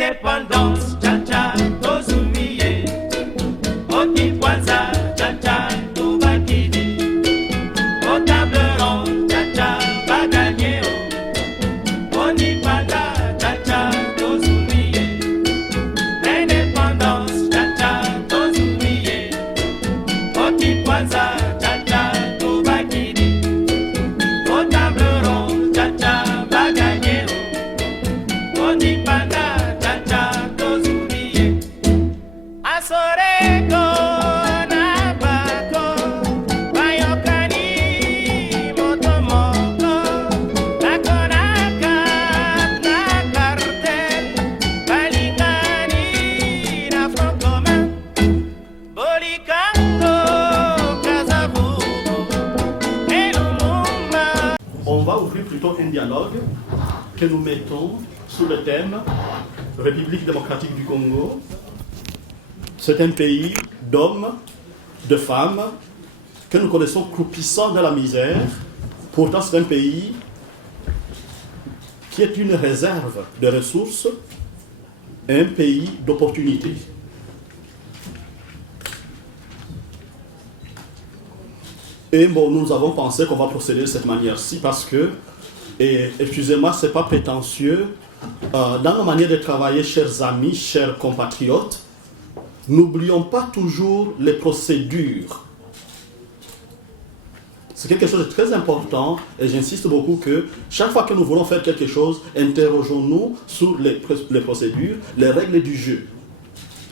Indépendance, cha-cha, tozumiye. Oti kwanza, cha-cha, tubakidi. Au table ronde, cha-cha, baganye. Oni panda, cha-cha, tozumiye. Indépendance, cha-cha, tozumiye. Oti kwanza, cha-cha, tubakidi. Au table ronde, cha-cha, baganye. Oni panda, cha-cha, tozumiye. Asoreko na bako, bayokani motomoko, nakonaka na cartel, balingani na front commun, bolikango kazavubu, elumuma. On va ouvrir plutôt un dialogue que nous mettons sous le thème République démocratique du Congo. C'est un pays d'hommes, de femmes, que nous connaissons croupissant dans la misère. Pourtant, c'est un pays qui est une réserve de ressources, un pays d'opportunités. Et bon, nous avons pensé qu'on va procéder de cette manière-ci parce que, et excusez-moi, ce n'est pas prétentieux, dans nos manières de travailler, chers amis, chers compatriotes, n'oublions pas toujours les procédures. C'est quelque chose de très important et j'insiste beaucoup que chaque fois que nous voulons faire quelque chose, interrogeons-nous sur les procédures, les règles du jeu.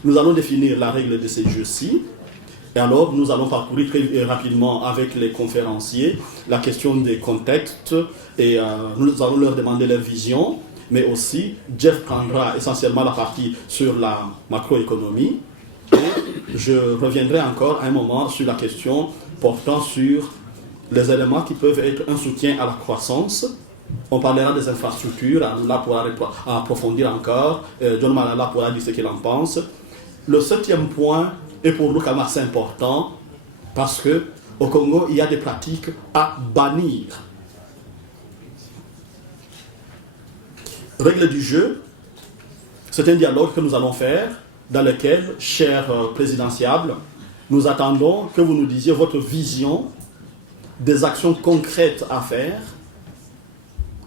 Nous allons définir la règle de ces jeux-ci. Et alors, nous allons parcourir très rapidement avec les conférenciers la question des contextes et nous allons leur demander leur vision, mais aussi Jeff prendra essentiellement la partie sur la macroéconomie et je reviendrai encore à un moment sur la question portant sur les éléments qui peuvent être un soutien à la croissance. On parlera des infrastructures, là pourra approfondir encore, John Malala pourra dire ce qu'il en pense. Le 7e point est pour nous quand même assez important parce qu'au Congo, il y a des pratiques à bannir. Règle du jeu, c'est un dialogue que nous allons faire dans lequel, cher présidentiable, nous attendons que vous nous disiez votre vision des actions concrètes à faire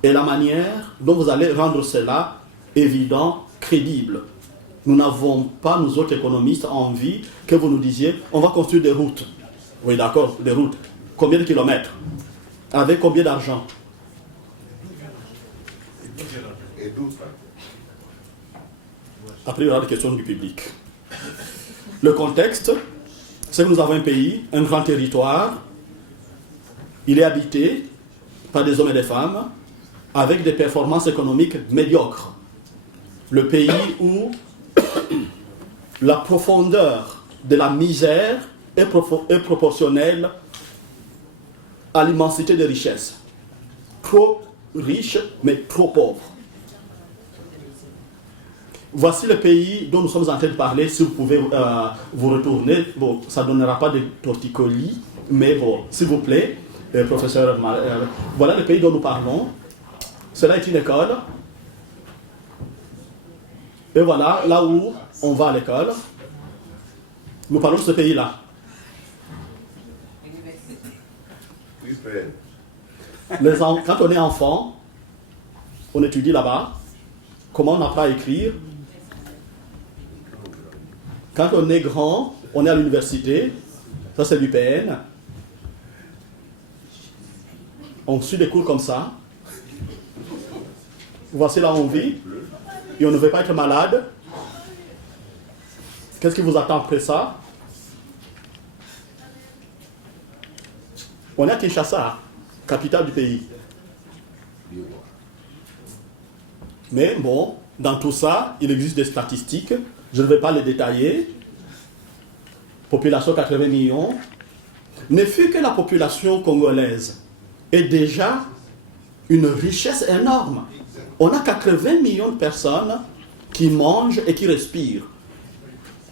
et la manière dont vous allez rendre cela évident, crédible. Nous n'avons pas, nous autres économistes, envie que vous nous disiez on va construire des routes. Oui, d'accord, des routes. Combien de kilomètres? Avec combien d'argent? Après, il y aura des questions du public. Le contexte, c'est que nous avons un pays, un grand territoire. Il est habité par des hommes et des femmes avec des performances économiques médiocres. Le pays où la profondeur de la misère est proportionnelle à l'immensité des richesses. Trop riches, mais trop pauvres. Voici le pays dont nous sommes en train de parler. Si vous pouvez vous retourner, bon, ça ne donnera pas de torticolis, mais bon, s'il vous plaît, professeur, voilà le pays dont nous parlons. Cela est une école. Et voilà, là où on va à l'école, nous parlons de ce pays-là. Quand on est enfant, on étudie là-bas. Comment on apprend à écrire? Quand on est grand, on est à l'université. Ça, c'est l'UPN. On suit des cours comme ça. Voici là où on vit. Et on ne veut pas être malade. Qu'est-ce qui vous attend après ça? On est à Kinshasa, capitale du pays. Mais bon, dans tout ça, il existe des statistiques. Je ne vais pas les détailler. Population 80 millions. Ne fût que la population congolaise est déjà une richesse énorme. On a 80 millions de personnes qui mangent et qui respirent.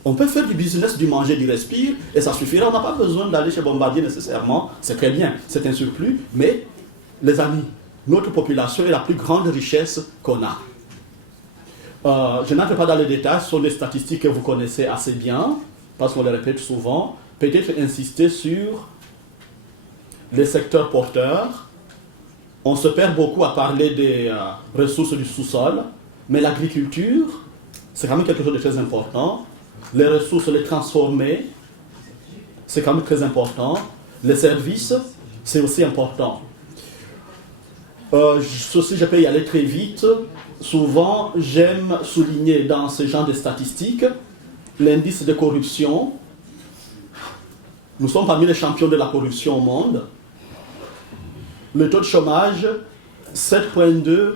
On peut faire du business du manger et du respire et ça suffira. On n'a pas besoin d'aller chez Bombardier nécessairement. C'est très bien, c'est un surplus. Mais, les amis, notre population est la plus grande richesse qu'on a. Je n'entre pas dans les détails, ce sont des statistiques que vous connaissez assez bien, parce qu'on les répète souvent. Peut-être insister sur les secteurs porteurs. On se perd beaucoup à parler des ressources du sous-sol, mais l'agriculture, c'est quand même quelque chose de très important. Les ressources, les transformer, c'est quand même très important. Les services, c'est aussi important. Ceci, je peux y aller très vite. Souvent, j'aime souligner dans ce genre de statistiques l'indice de corruption. Nous sommes parmi les champions de la corruption au monde. Le taux de chômage, 7,2.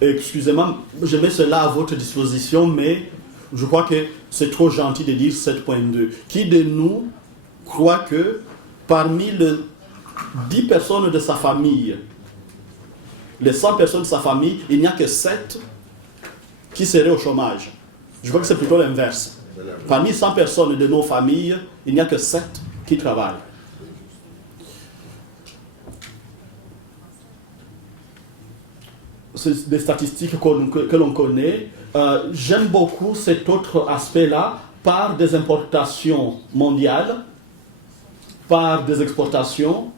Excusez-moi, je mets cela à votre disposition, mais je crois que c'est trop gentil de dire 7,2. Qui de nous croit que parmi les 10 personnes de sa famille, les 100 personnes de sa famille, il n'y a que 7 qui seraient au chômage? Je crois que c'est plutôt l'inverse. Parmi 100 personnes de nos familles, il n'y a que 7 qui travaillent. C'est des statistiques que l'on connaît. J'aime beaucoup cet autre aspect-là, par des importations mondiales, par des exportations.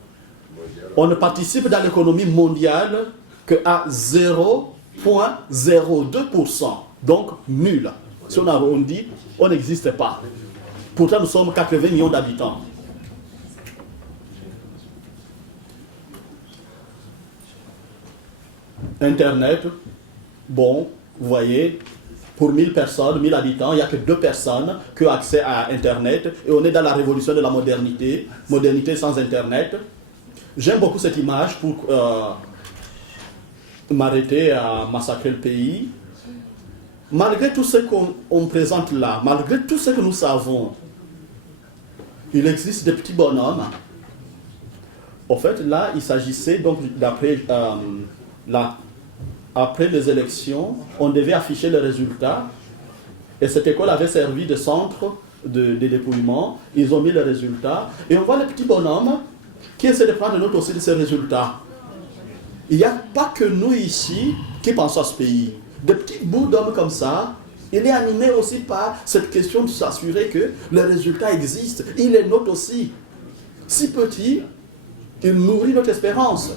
On ne participe dans l'économie mondiale qu'à 0,02%. Donc nul. Si on arrondit, on n'existe pas. Pourtant, nous sommes 80 millions d'habitants. Internet, bon, vous voyez, pour 1000 personnes, 1000 habitants, il n'y a que 2 personnes qui ont accès à Internet. Et on est dans la révolution de la modernité, modernité sans Internet. J'aime beaucoup cette image pour m'arrêter à massacrer le pays. Malgré tout ce qu'on présente là, malgré tout ce que nous savons, il existe des petits bonhommes. En fait, là, il s'agissait donc après les élections, on devait afficher les résultats. Et cette école avait servi de centre de dépouillement. Ils ont mis les résultats. Et on voit les petits bonhommes qui essaient de prendre note aussi de ces résultats. Il n'y a pas que nous ici qui pensons à ce pays. Des petits bouts d'hommes comme ça, il est animé aussi par cette question de s'assurer que les résultats existent. Il les note aussi. Si petit, il nourrit notre espérance.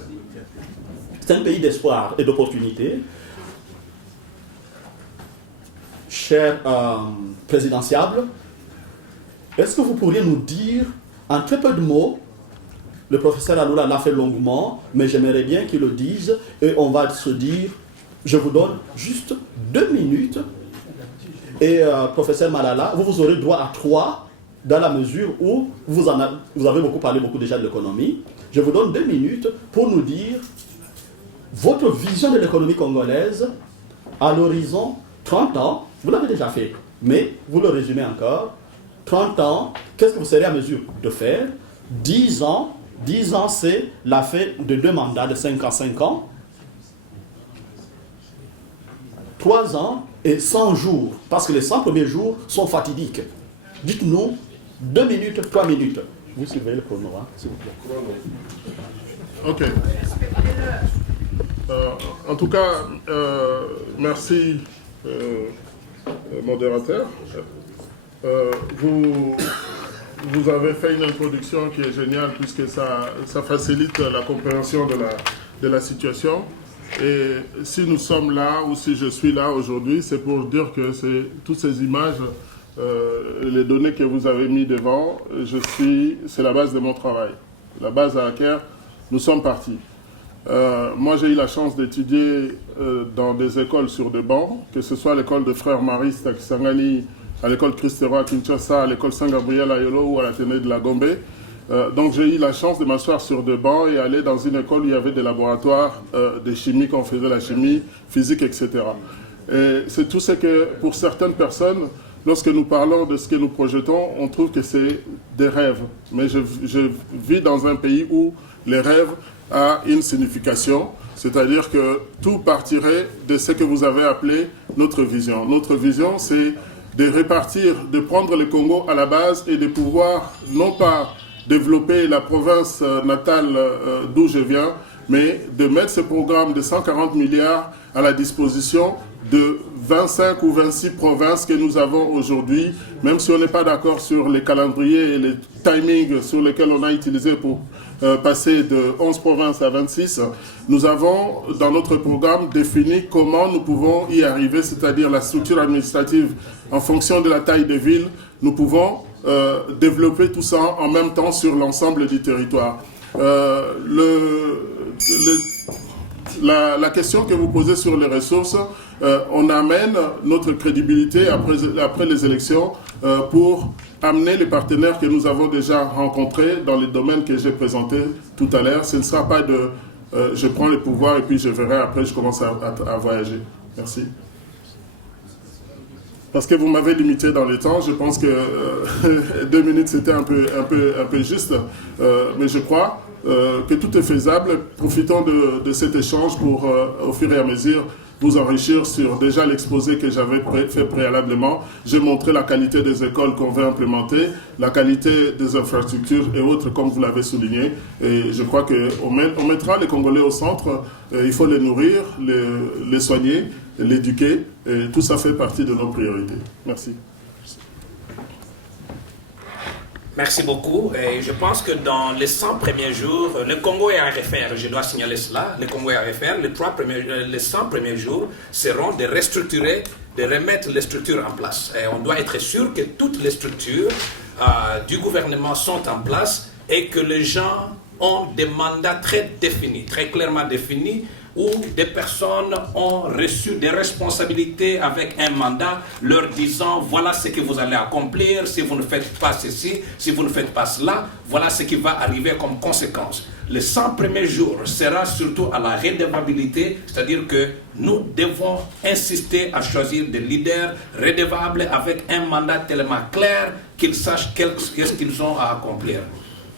C'est un pays d'espoir et d'opportunité. Cher présidentiable, est-ce que vous pourriez nous dire, en très peu de mots, le professeur Aloula l'a fait longuement, mais j'aimerais bien qu'il le dise, et on va se dire, je vous donne juste 2 minutes, et professeur Malala, vous aurez droit à 3, dans la mesure où vous avez beaucoup déjà de l'économie. Je vous donne 2 minutes pour nous dire votre vision de l'économie congolaise à l'horizon 30 ans. Vous l'avez déjà fait, mais vous le résumez encore. 30 ans, qu'est-ce que vous serez à mesure de faire? 10 ans, c'est la fin de 2 mandats de 5 ans. 3 ans et 100 jours, parce que les 100 premiers jours sont fatidiques. Dites-nous 2 minutes, 3 minutes. Vous surveillez le chrono, hein, s'il vous plaît. Ok. En tout cas, merci, modérateur. Vous avez fait une introduction qui est géniale puisque ça facilite la compréhension de la situation. Et si nous sommes là ou si je suis là aujourd'hui, c'est pour dire que toutes ces images, les données que vous avez mis devant, c'est la base de mon travail, la base à laquelle nous sommes partis. Moi, j'ai eu la chance d'étudier dans des écoles sur des bancs, que ce soit l'école de Frères Maristes à Kisangani, à l'école Christ-Roi à Kinshasa, à l'école Saint-Gabriel à Yolo ou à l'Athénée de la Gombe. Donc j'ai eu la chance de m'asseoir sur des bancs et aller dans une école où il y avait des laboratoires de chimie, quand on faisait la chimie, physique, etc. Et c'est tout ce que, pour certaines personnes, lorsque nous parlons de ce que nous projetons, on trouve que c'est des rêves. Mais je vis dans un pays où les rêves a une signification, c'est-à-dire que tout partirait de ce que vous avez appelé notre vision. Notre vision, c'est de répartir, de prendre le Congo à la base et de pouvoir, non pas développer la province natale d'où je viens, mais de mettre ce programme de 140 milliards à la disposition de 25 ou 26 provinces que nous avons aujourd'hui, même si on n'est pas d'accord sur les calendriers et les timings sur lesquels on a utilisé pour passer de 11 provinces à 26, nous avons dans notre programme défini comment nous pouvons y arriver, c'est-à-dire la structure administrative en fonction de la taille des villes. Nous pouvons développer tout ça en même temps sur l'ensemble du territoire. La question que vous posez sur les ressources, on amène notre crédibilité après les élections pour amener les partenaires que nous avons déjà rencontrés dans les domaines que j'ai présentés tout à l'heure. Ce ne sera pas de je prends les pouvoirs et puis je verrai après, je commence à voyager. Merci. Parce que vous m'avez limité dans les temps, je pense que 2 minutes c'était un peu juste, mais je crois que tout est faisable. Profitons de cet échange pour, au fur et à mesure, vous enrichir sur déjà l'exposé que j'avais fait préalablement. J'ai montré la qualité des écoles qu'on veut implémenter, la qualité des infrastructures et autres, comme vous l'avez souligné. Et je crois qu'on mettra les Congolais au centre. Il faut les nourrir, les soigner, l'éduquer. Et tout ça fait partie de nos priorités. Merci. Merci beaucoup. Et je pense que dans les 100 premiers jours, le Congo est à refaire, je dois signaler cela, le Congo est à refaire. Les 100 premiers jours seront de restructurer, de remettre les structures en place. Et on doit être sûr que toutes les structures du gouvernement sont en place et que les gens ont des mandats très définis, très clairement définis, où des personnes ont reçu des responsabilités avec un mandat leur disant voilà ce que vous allez accomplir, si vous ne faites pas ceci, si vous ne faites pas cela, voilà ce qui va arriver comme conséquence. Les 100 premiers jours sera surtout à la redevabilité, c'est-à-dire que nous devons insister à choisir des leaders redevables avec un mandat tellement clair qu'ils sachent qu'est-ce qu'ils ont à accomplir.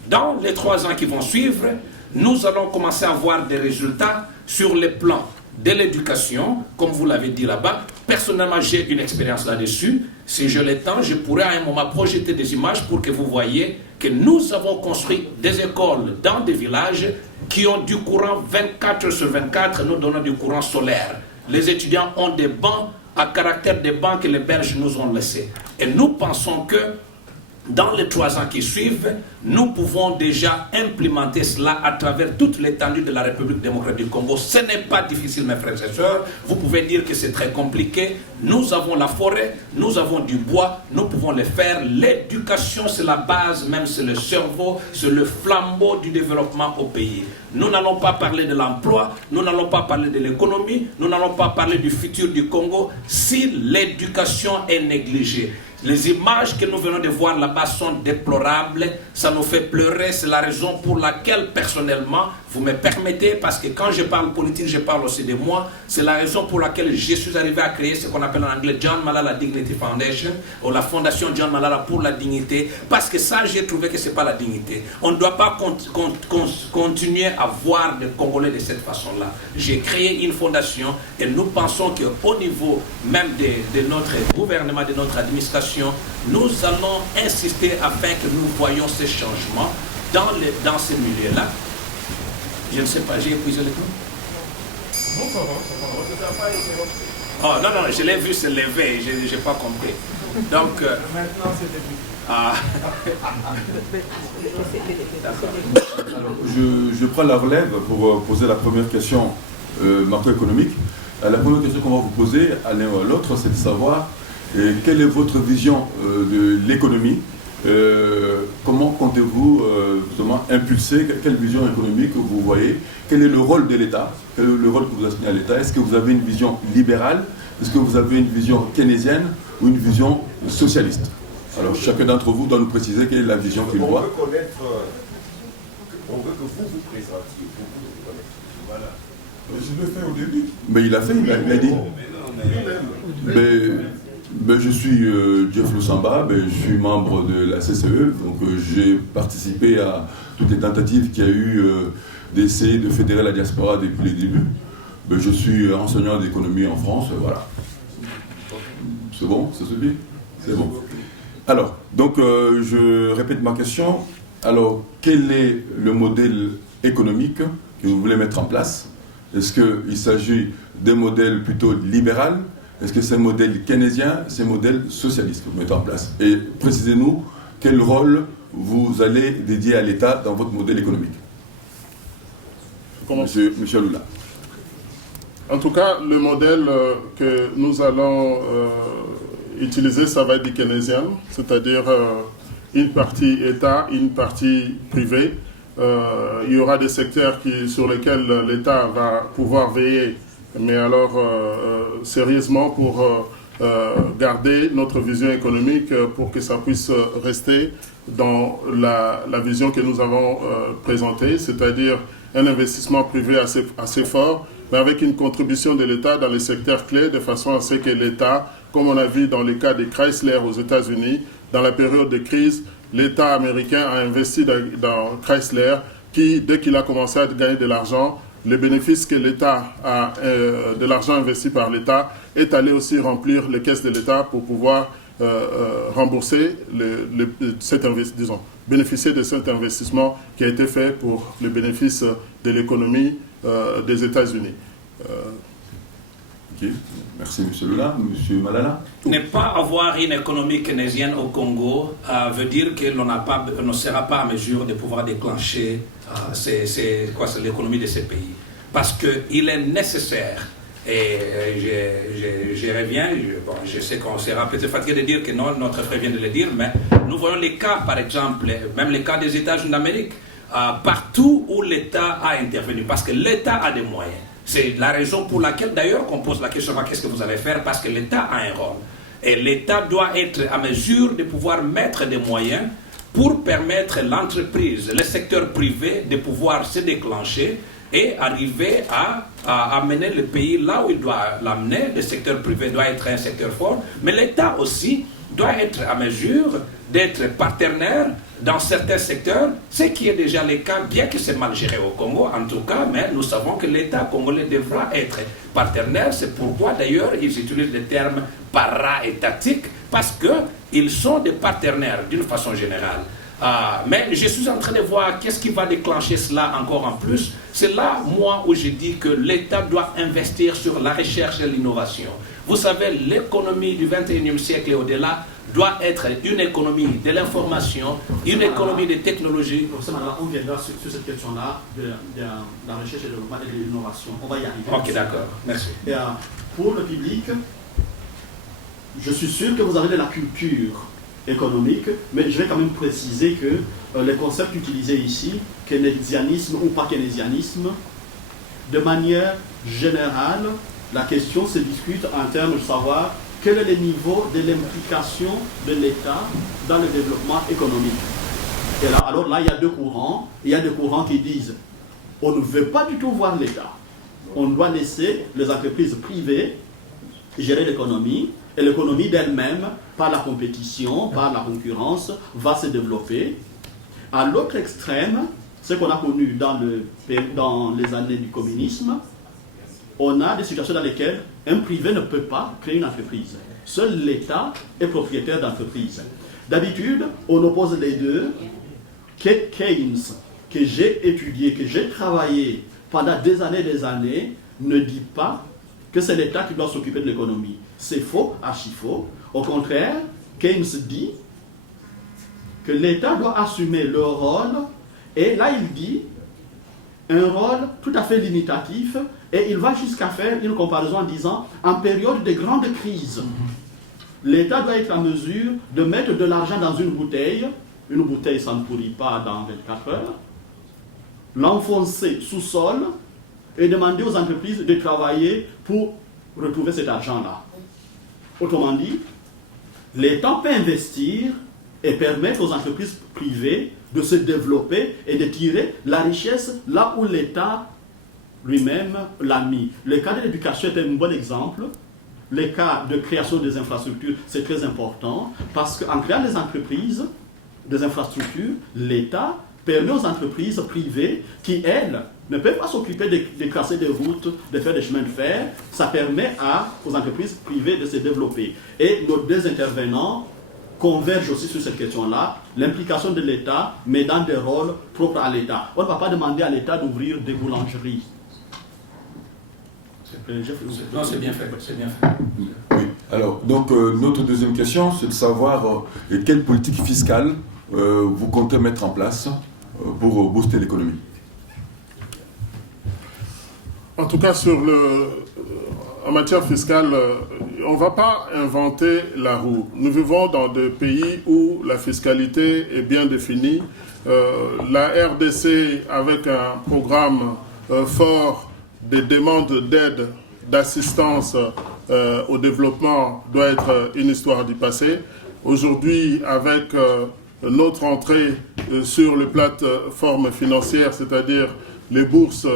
Dans les 3 ans qui vont suivre, nous allons commencer à voir des résultats sur le plan de l'éducation, comme vous l'avez dit là-bas. Personnellement, j'ai une expérience là-dessus. Si je l'ai le temps, je pourrais à un moment projeter des images pour que vous voyez que nous avons construit des écoles dans des villages qui ont du courant 24 sur 24, nous donnons du courant solaire. Les étudiants ont des bancs à caractère des bancs que les Belges nous ont laissés. Et nous pensons que dans les 3 ans qui suivent, nous pouvons déjà implémenter cela à travers toute l'étendue de la République démocratique du Congo. Ce n'est pas difficile, mes frères et sœurs. Vous pouvez dire que c'est très compliqué. Nous avons la forêt, nous avons du bois, nous pouvons le faire. L'éducation, c'est la base, même c'est le cerveau, c'est le flambeau du développement au pays. Nous n'allons pas parler de l'emploi, nous n'allons pas parler de l'économie, nous n'allons pas parler du futur du Congo si l'éducation est négligée. Les images que nous venons de voir là-bas sont déplorables, ça nous fait pleurer, c'est la raison pour laquelle personnellement, vous me permettez, parce que quand je parle politique, je parle aussi de moi, c'est la raison pour laquelle je suis arrivé à créer ce qu'on appelle en anglais John Malala Dignity Foundation, ou la fondation John Malala pour la dignité, parce que ça, j'ai trouvé que ce n'est pas la dignité. On ne doit pas continuer à voir les Congolais de cette façon-là. J'ai créé une fondation et nous pensons qu'au niveau même de notre gouvernement, de notre administration, nous allons insister afin que nous voyions ces changements dans ces milieux-là. Je ne sais pas, j'ai épuisé le temps. Non, ça va. Oh non, non, je l'ai vu se lever, je n'ai pas compris. Donc, Maintenant, c'est début. ah, Je prends la relève pour poser la première question macroéconomique. La première question qu'on va vous poser à l'un ou à l'autre, c'est de savoir quelle est votre vision de l'économie. Comment comptez-vous justement impulser, quelle vision économique vous voyez, quel est le rôle de l'État, quel est le rôle que vous assignez à l'État, est-ce que vous avez une vision libérale, est-ce que vous avez une vision keynésienne ou une vision socialiste? Alors chacun d'entre vous doit nous préciser quelle est la vision qu'il voit. On veut connaître, on veut que vous vous présentiez, vous connaître. Voilà. Je l'ai fait au début. Mais il a fait, il a dit. Je suis Jeff Lusamba, je suis membre de la CCE, donc j'ai participé à toutes les tentatives qu'il y a eu d'essayer de fédérer la diaspora depuis les débuts. Je suis enseignant d'économie en France, voilà. C'est bon, c'est celui? C'est bon. Alors, donc je répète ma question. Alors, quel est le modèle économique que vous voulez mettre en place? Est-ce qu'il s'agit d'un modèle plutôt libéral? Est-ce que c'est un modèle keynésien, c'est un modèle socialiste que vous mettez en place? Et précisez-nous quel rôle vous allez dédier à l'État dans votre modèle économique. Monsieur Lula. En tout cas, le modèle que nous allons utiliser, ça va être du keynésien, c'est-à-dire une partie État, une partie privée. Il y aura des secteurs sur lesquels l'État va pouvoir veiller, mais alors sérieusement pour garder notre vision économique pour que ça puisse rester dans la vision que nous avons présentée, c'est-à-dire un investissement privé assez fort, mais avec une contribution de l'État dans les secteurs clés, de façon à ce que l'État, comme on a vu dans le cas de Chrysler aux États-Unis, dans la période de crise, l'État américain a investi dans Chrysler, qui, dès qu'il a commencé à gagner de l'argent, les bénéfices que l'État a, de l'argent investi par l'État, est allé aussi remplir les caisses de l'État pour pouvoir rembourser bénéficier de cet investissement qui a été fait pour le bénéfice de l'économie des États-Unis. Ok, merci M. Lula. M. Malala. Ne pas avoir une économie keynésienne au Congo veut dire que l'on ne sera pas en mesure de pouvoir déclencher l'économie de ces pays. Parce qu'il est nécessaire, et je reviens, je sais qu'on sera peut-être fatigué de dire que non, notre frère vient de le dire, mais nous voyons les cas, par exemple, même les cas des États-Unis d'Amérique, partout où l'État a intervenu, parce que l'État a des moyens. C'est la raison pour laquelle, d'ailleurs, qu'on pose la question, qu'est-ce que vous allez faire? Parce que l'État a un rôle. Et l'État doit être à mesure de pouvoir mettre des moyens pour permettre l'entreprise, le secteur privé, de pouvoir se déclencher et arriver à amener le pays là où il doit l'amener. Le secteur privé doit être un secteur fort, mais l'État aussi doit être à mesure d'être partenaire dans certains secteurs, ce qui est déjà le cas, bien que c'est mal géré au Congo en tout cas, mais nous savons que l'État congolais devra être partenaire. C'est pourquoi d'ailleurs ils utilisent le terme para-étatique, parce qu'ils sont des partenaires d'une façon générale. Mais je suis en train de voir qu'est-ce qui va déclencher cela encore en plus. C'est là, moi, où je dis que l'État doit investir sur la recherche et l'innovation. Vous savez, l'économie du 21e siècle et au-delà doit être une économie de l'information, une économie de technologie. On viendra sur cette question-là de la recherche et de l'innovation. On va y arriver. Ok, d'accord. Merci. Et, pour le public, je suis sûr que vous avez de la culture économique, mais je vais quand même préciser que les concepts utilisés ici, keynésianisme ou pas keynésianisme, de manière générale, la question se discute en termes de savoir quel est le niveau de l'implication de l'État dans le développement économique. Et là, alors là, il y a deux courants. Il y a des courants qui disent on ne veut pas du tout voir l'État. On doit laisser les entreprises privées gérer l'économie, et l'économie d'elle-même, par la compétition, par la concurrence, va se développer. À l'autre extrême, ce qu'on a connu dans les années du communisme, on a des situations dans lesquelles un privé ne peut pas créer une entreprise. Seul l'État est propriétaire d'entreprise. D'habitude, on oppose les deux. Keynes, que j'ai étudié, que j'ai travaillé pendant des années, ne dit pas que c'est l'État qui doit s'occuper de l'économie. C'est faux, archi faux. Au contraire, Keynes dit que l'État doit assumer le rôle, et là il dit un rôle tout à fait limitatif, et il va jusqu'à faire une comparaison en disant en période de grande crise, l'État doit être en mesure de mettre de l'argent dans une bouteille ça ne pourrit pas dans 24 heures, l'enfoncer sous sol et demander aux entreprises de travailler pour retrouver cet argent-là. Autrement dit, l'État peut investir et permettre aux entreprises privées de se développer et de tirer la richesse là où l'État lui-même l'a mis. Le cas de l'éducation est un bon exemple. Le cas de création des infrastructures, c'est très important parce qu'en créant des entreprises, des infrastructures, l'État permet aux entreprises privées qui, elles, ne peuvent pas s'occuper de tracer des routes, de faire des chemins de fer. Ça permet aux entreprises privées de se développer. Et nos deux intervenants convergent aussi sur cette question-là, l'implication de l'État, mais dans des rôles propres à l'État. On ne va pas demander à l'État d'ouvrir des boulangeries. Non, c'est bien fait, c'est bien fait. Oui. Alors, donc, notre deuxième question, c'est de savoir quelle politique fiscale vous comptez mettre en place pour booster l'économie. En tout cas, en matière fiscale, on ne va pas inventer la roue. Nous vivons dans des pays où la fiscalité est bien définie. La RDC, avec un programme fort des demandes d'aide, d'assistance au développement, doit être une histoire du passé. Aujourd'hui, avec notre entrée sur les plateformes financières, c'est-à-dire les bourses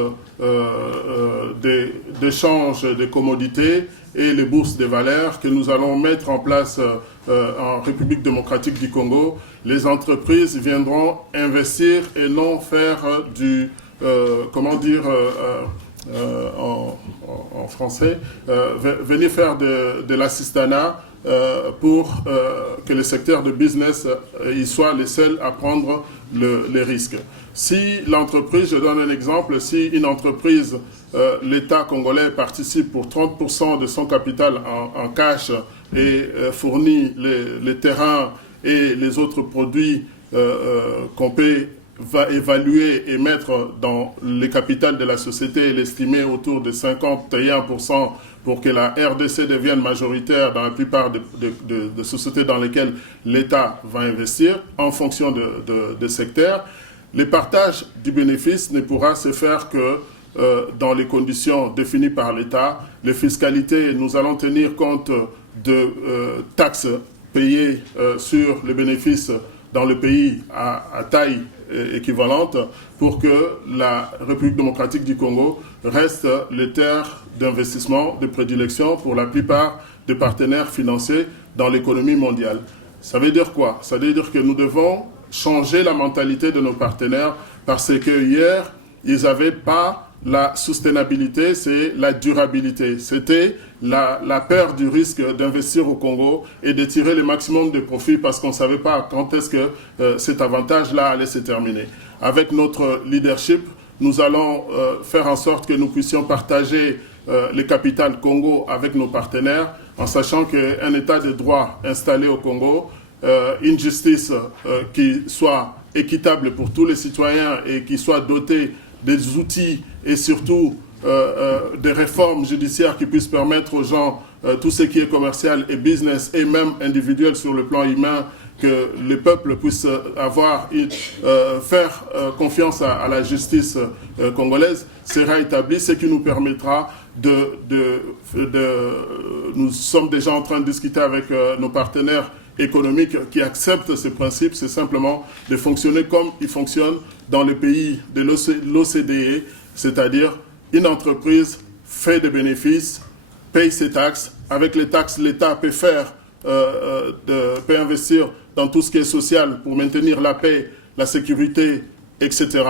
d'échange des commodités et les bourses des valeurs que nous allons mettre en place en République démocratique du Congo, les entreprises viendront investir et non faire du, en français, venir faire de l'assistanat pour que le secteur de business y soit les seuls à prendre les risques. Si l'entreprise, je donne un exemple, si une entreprise, l'État congolais participe pour 30% de son capital en cash et fournit les terrains et les autres produits qu'on peut évaluer et mettre dans le capital de la société et l'estimer autour de 51% pour que la RDC devienne majoritaire dans la plupart de sociétés dans lesquelles l'État va investir en fonction de secteurs. Le partage du bénéfice ne pourra se faire que dans les conditions définies par l'État. Les fiscalités, nous allons tenir compte de taxes payées sur les bénéfices dans le pays à taille équivalente pour que la République démocratique du Congo reste le terre d'investissement, de prédilection pour la plupart des partenaires financiers dans l'économie mondiale. Ça veut dire quoi? Ça veut dire que nous devons changer la mentalité de nos partenaires parce que hier, ils n'avaient pas la soutenabilité, c'est la durabilité. C'était la peur du risque d'investir au Congo et de tirer le maximum de profit parce qu'on ne savait pas quand est-ce que cet avantage-là allait se terminer. Avec notre leadership, nous allons faire en sorte que nous puissions partager le capital Congo avec nos partenaires en sachant qu'un état de droit installé au Congo, une justice qui soit équitable pour tous les citoyens et qui soit dotée des outils et surtout des réformes judiciaires qui puissent permettre aux gens, tout ce qui est commercial et business et même individuel sur le plan humain, que les peuples puissent faire confiance à la justice congolaise, sera établi, ce qui nous permettra nous sommes déjà en train de discuter avec nos partenaires économiques qui acceptent ces principes, c'est simplement de fonctionner comme ils fonctionnent dans les pays de l'OCDE, c'est-à-dire une entreprise fait des bénéfices, paye ses taxes. Avec les taxes, l'État peut peut investir dans tout ce qui est social pour maintenir la paix, la sécurité, etc.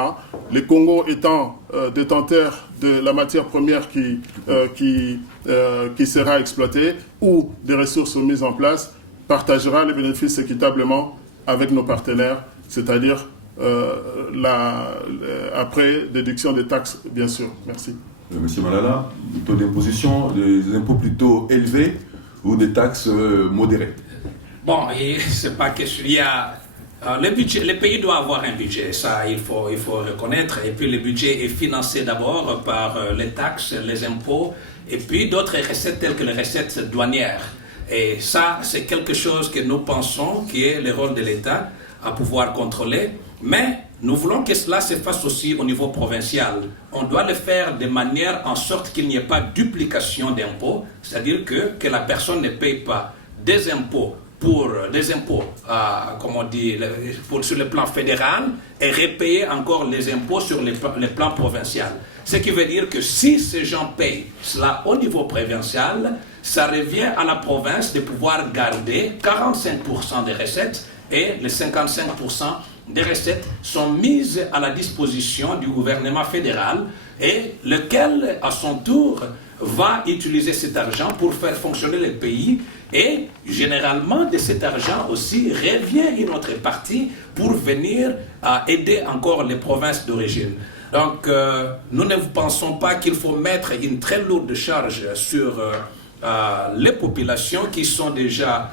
Le Congo étant détenteur de la matière première qui sera exploitée ou des ressources mises en place, partagera les bénéfices équitablement avec nos partenaires, c'est-à-dire après déduction des taxes, bien sûr. Merci. Monsieur Malala, taux d'imposition, des impôts plutôt élevés ou des taxes modérées? Bon, c'est pas question. Il y a le budget. Le pays doit avoir un budget, ça il faut reconnaître. Et puis le budget est financé d'abord par les taxes, les impôts, et puis d'autres recettes telles que les recettes douanières. Et ça, c'est quelque chose que nous pensons qui est le rôle de l'État à pouvoir contrôler. Mais nous voulons que cela se fasse aussi au niveau provincial. On doit le faire de manière en sorte qu'il n'y ait pas de duplication d'impôts, c'est-à-dire que la personne ne paye pas des impôts sur le plan fédéral et repayer encore les impôts sur le plan provincial. Ce qui veut dire que si ces gens payent cela au niveau provincial, ça revient à la province de pouvoir garder 45% des recettes et les 55% des recettes sont mises à la disposition du gouvernement fédéral et lequel, à son tour, va utiliser cet argent pour faire fonctionner le pays et généralement de cet argent aussi revient une autre partie pour venir aider encore les provinces d'origine. Donc, nous ne pensons pas qu'il faut mettre une très lourde charge sur les populations qui sont déjà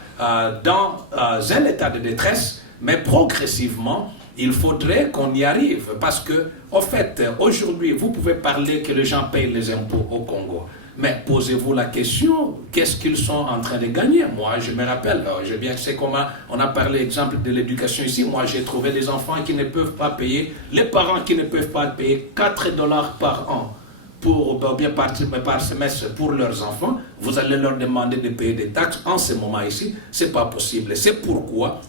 dans un état de détresse, mais progressivement, il faudrait qu'on y arrive parce que, en fait, aujourd'hui, vous pouvez parler que les gens payent les impôts au Congo. Mais posez-vous la question, qu'est-ce qu'ils sont en train de gagner? Moi, je me rappelle, je bien sais comment on a parlé, exemple, de l'éducation ici. Moi, j'ai trouvé des enfants qui ne peuvent pas payer, les parents qui ne peuvent pas payer $4 par an ou bien par semestre pour leurs enfants. Vous allez leur demander de payer des taxes. En ce moment ici, ce n'est pas possible. C'est pourquoi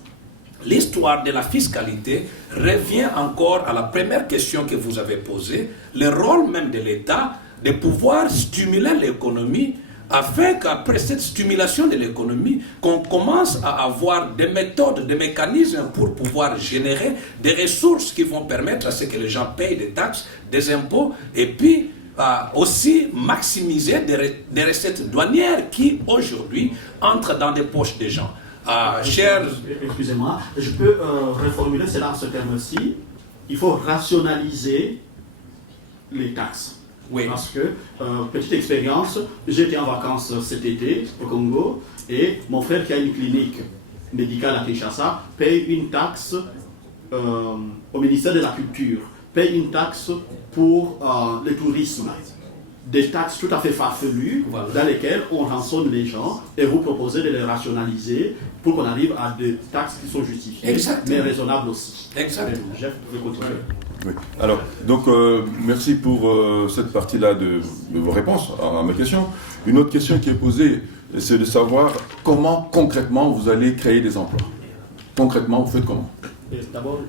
l'histoire de la fiscalité revient encore à la première question que vous avez posée, le rôle même de l'État de pouvoir stimuler l'économie afin qu'après cette stimulation de l'économie, qu'on commence à avoir des méthodes, des mécanismes pour pouvoir générer des ressources qui vont permettre à ce que les gens payent des taxes, des impôts et puis aussi maximiser des recettes douanières qui aujourd'hui entrent dans des poches des gens. Excusez-moi, je peux reformuler cela en ce terme-ci. Il faut rationaliser les taxes. Oui. Parce que, petite expérience, j'étais en vacances cet été au Congo et mon frère qui a une clinique médicale à Kinshasa paye une taxe au ministère de la Culture, paye une taxe pour le tourisme. Des taxes tout à fait farfelues dans lesquelles on rançonne les gens et vous proposez de les rationaliser pour qu'on arrive à des taxes qui sont justifiées, mais raisonnables aussi. Exactement. Jeff, vous pouvez continuer. Oui. Alors, donc, merci pour cette partie-là de vos réponses à mes questions. Une autre question qui est posée, c'est de savoir comment, concrètement, vous allez créer des emplois. Concrètement, vous faites comment? D'abord,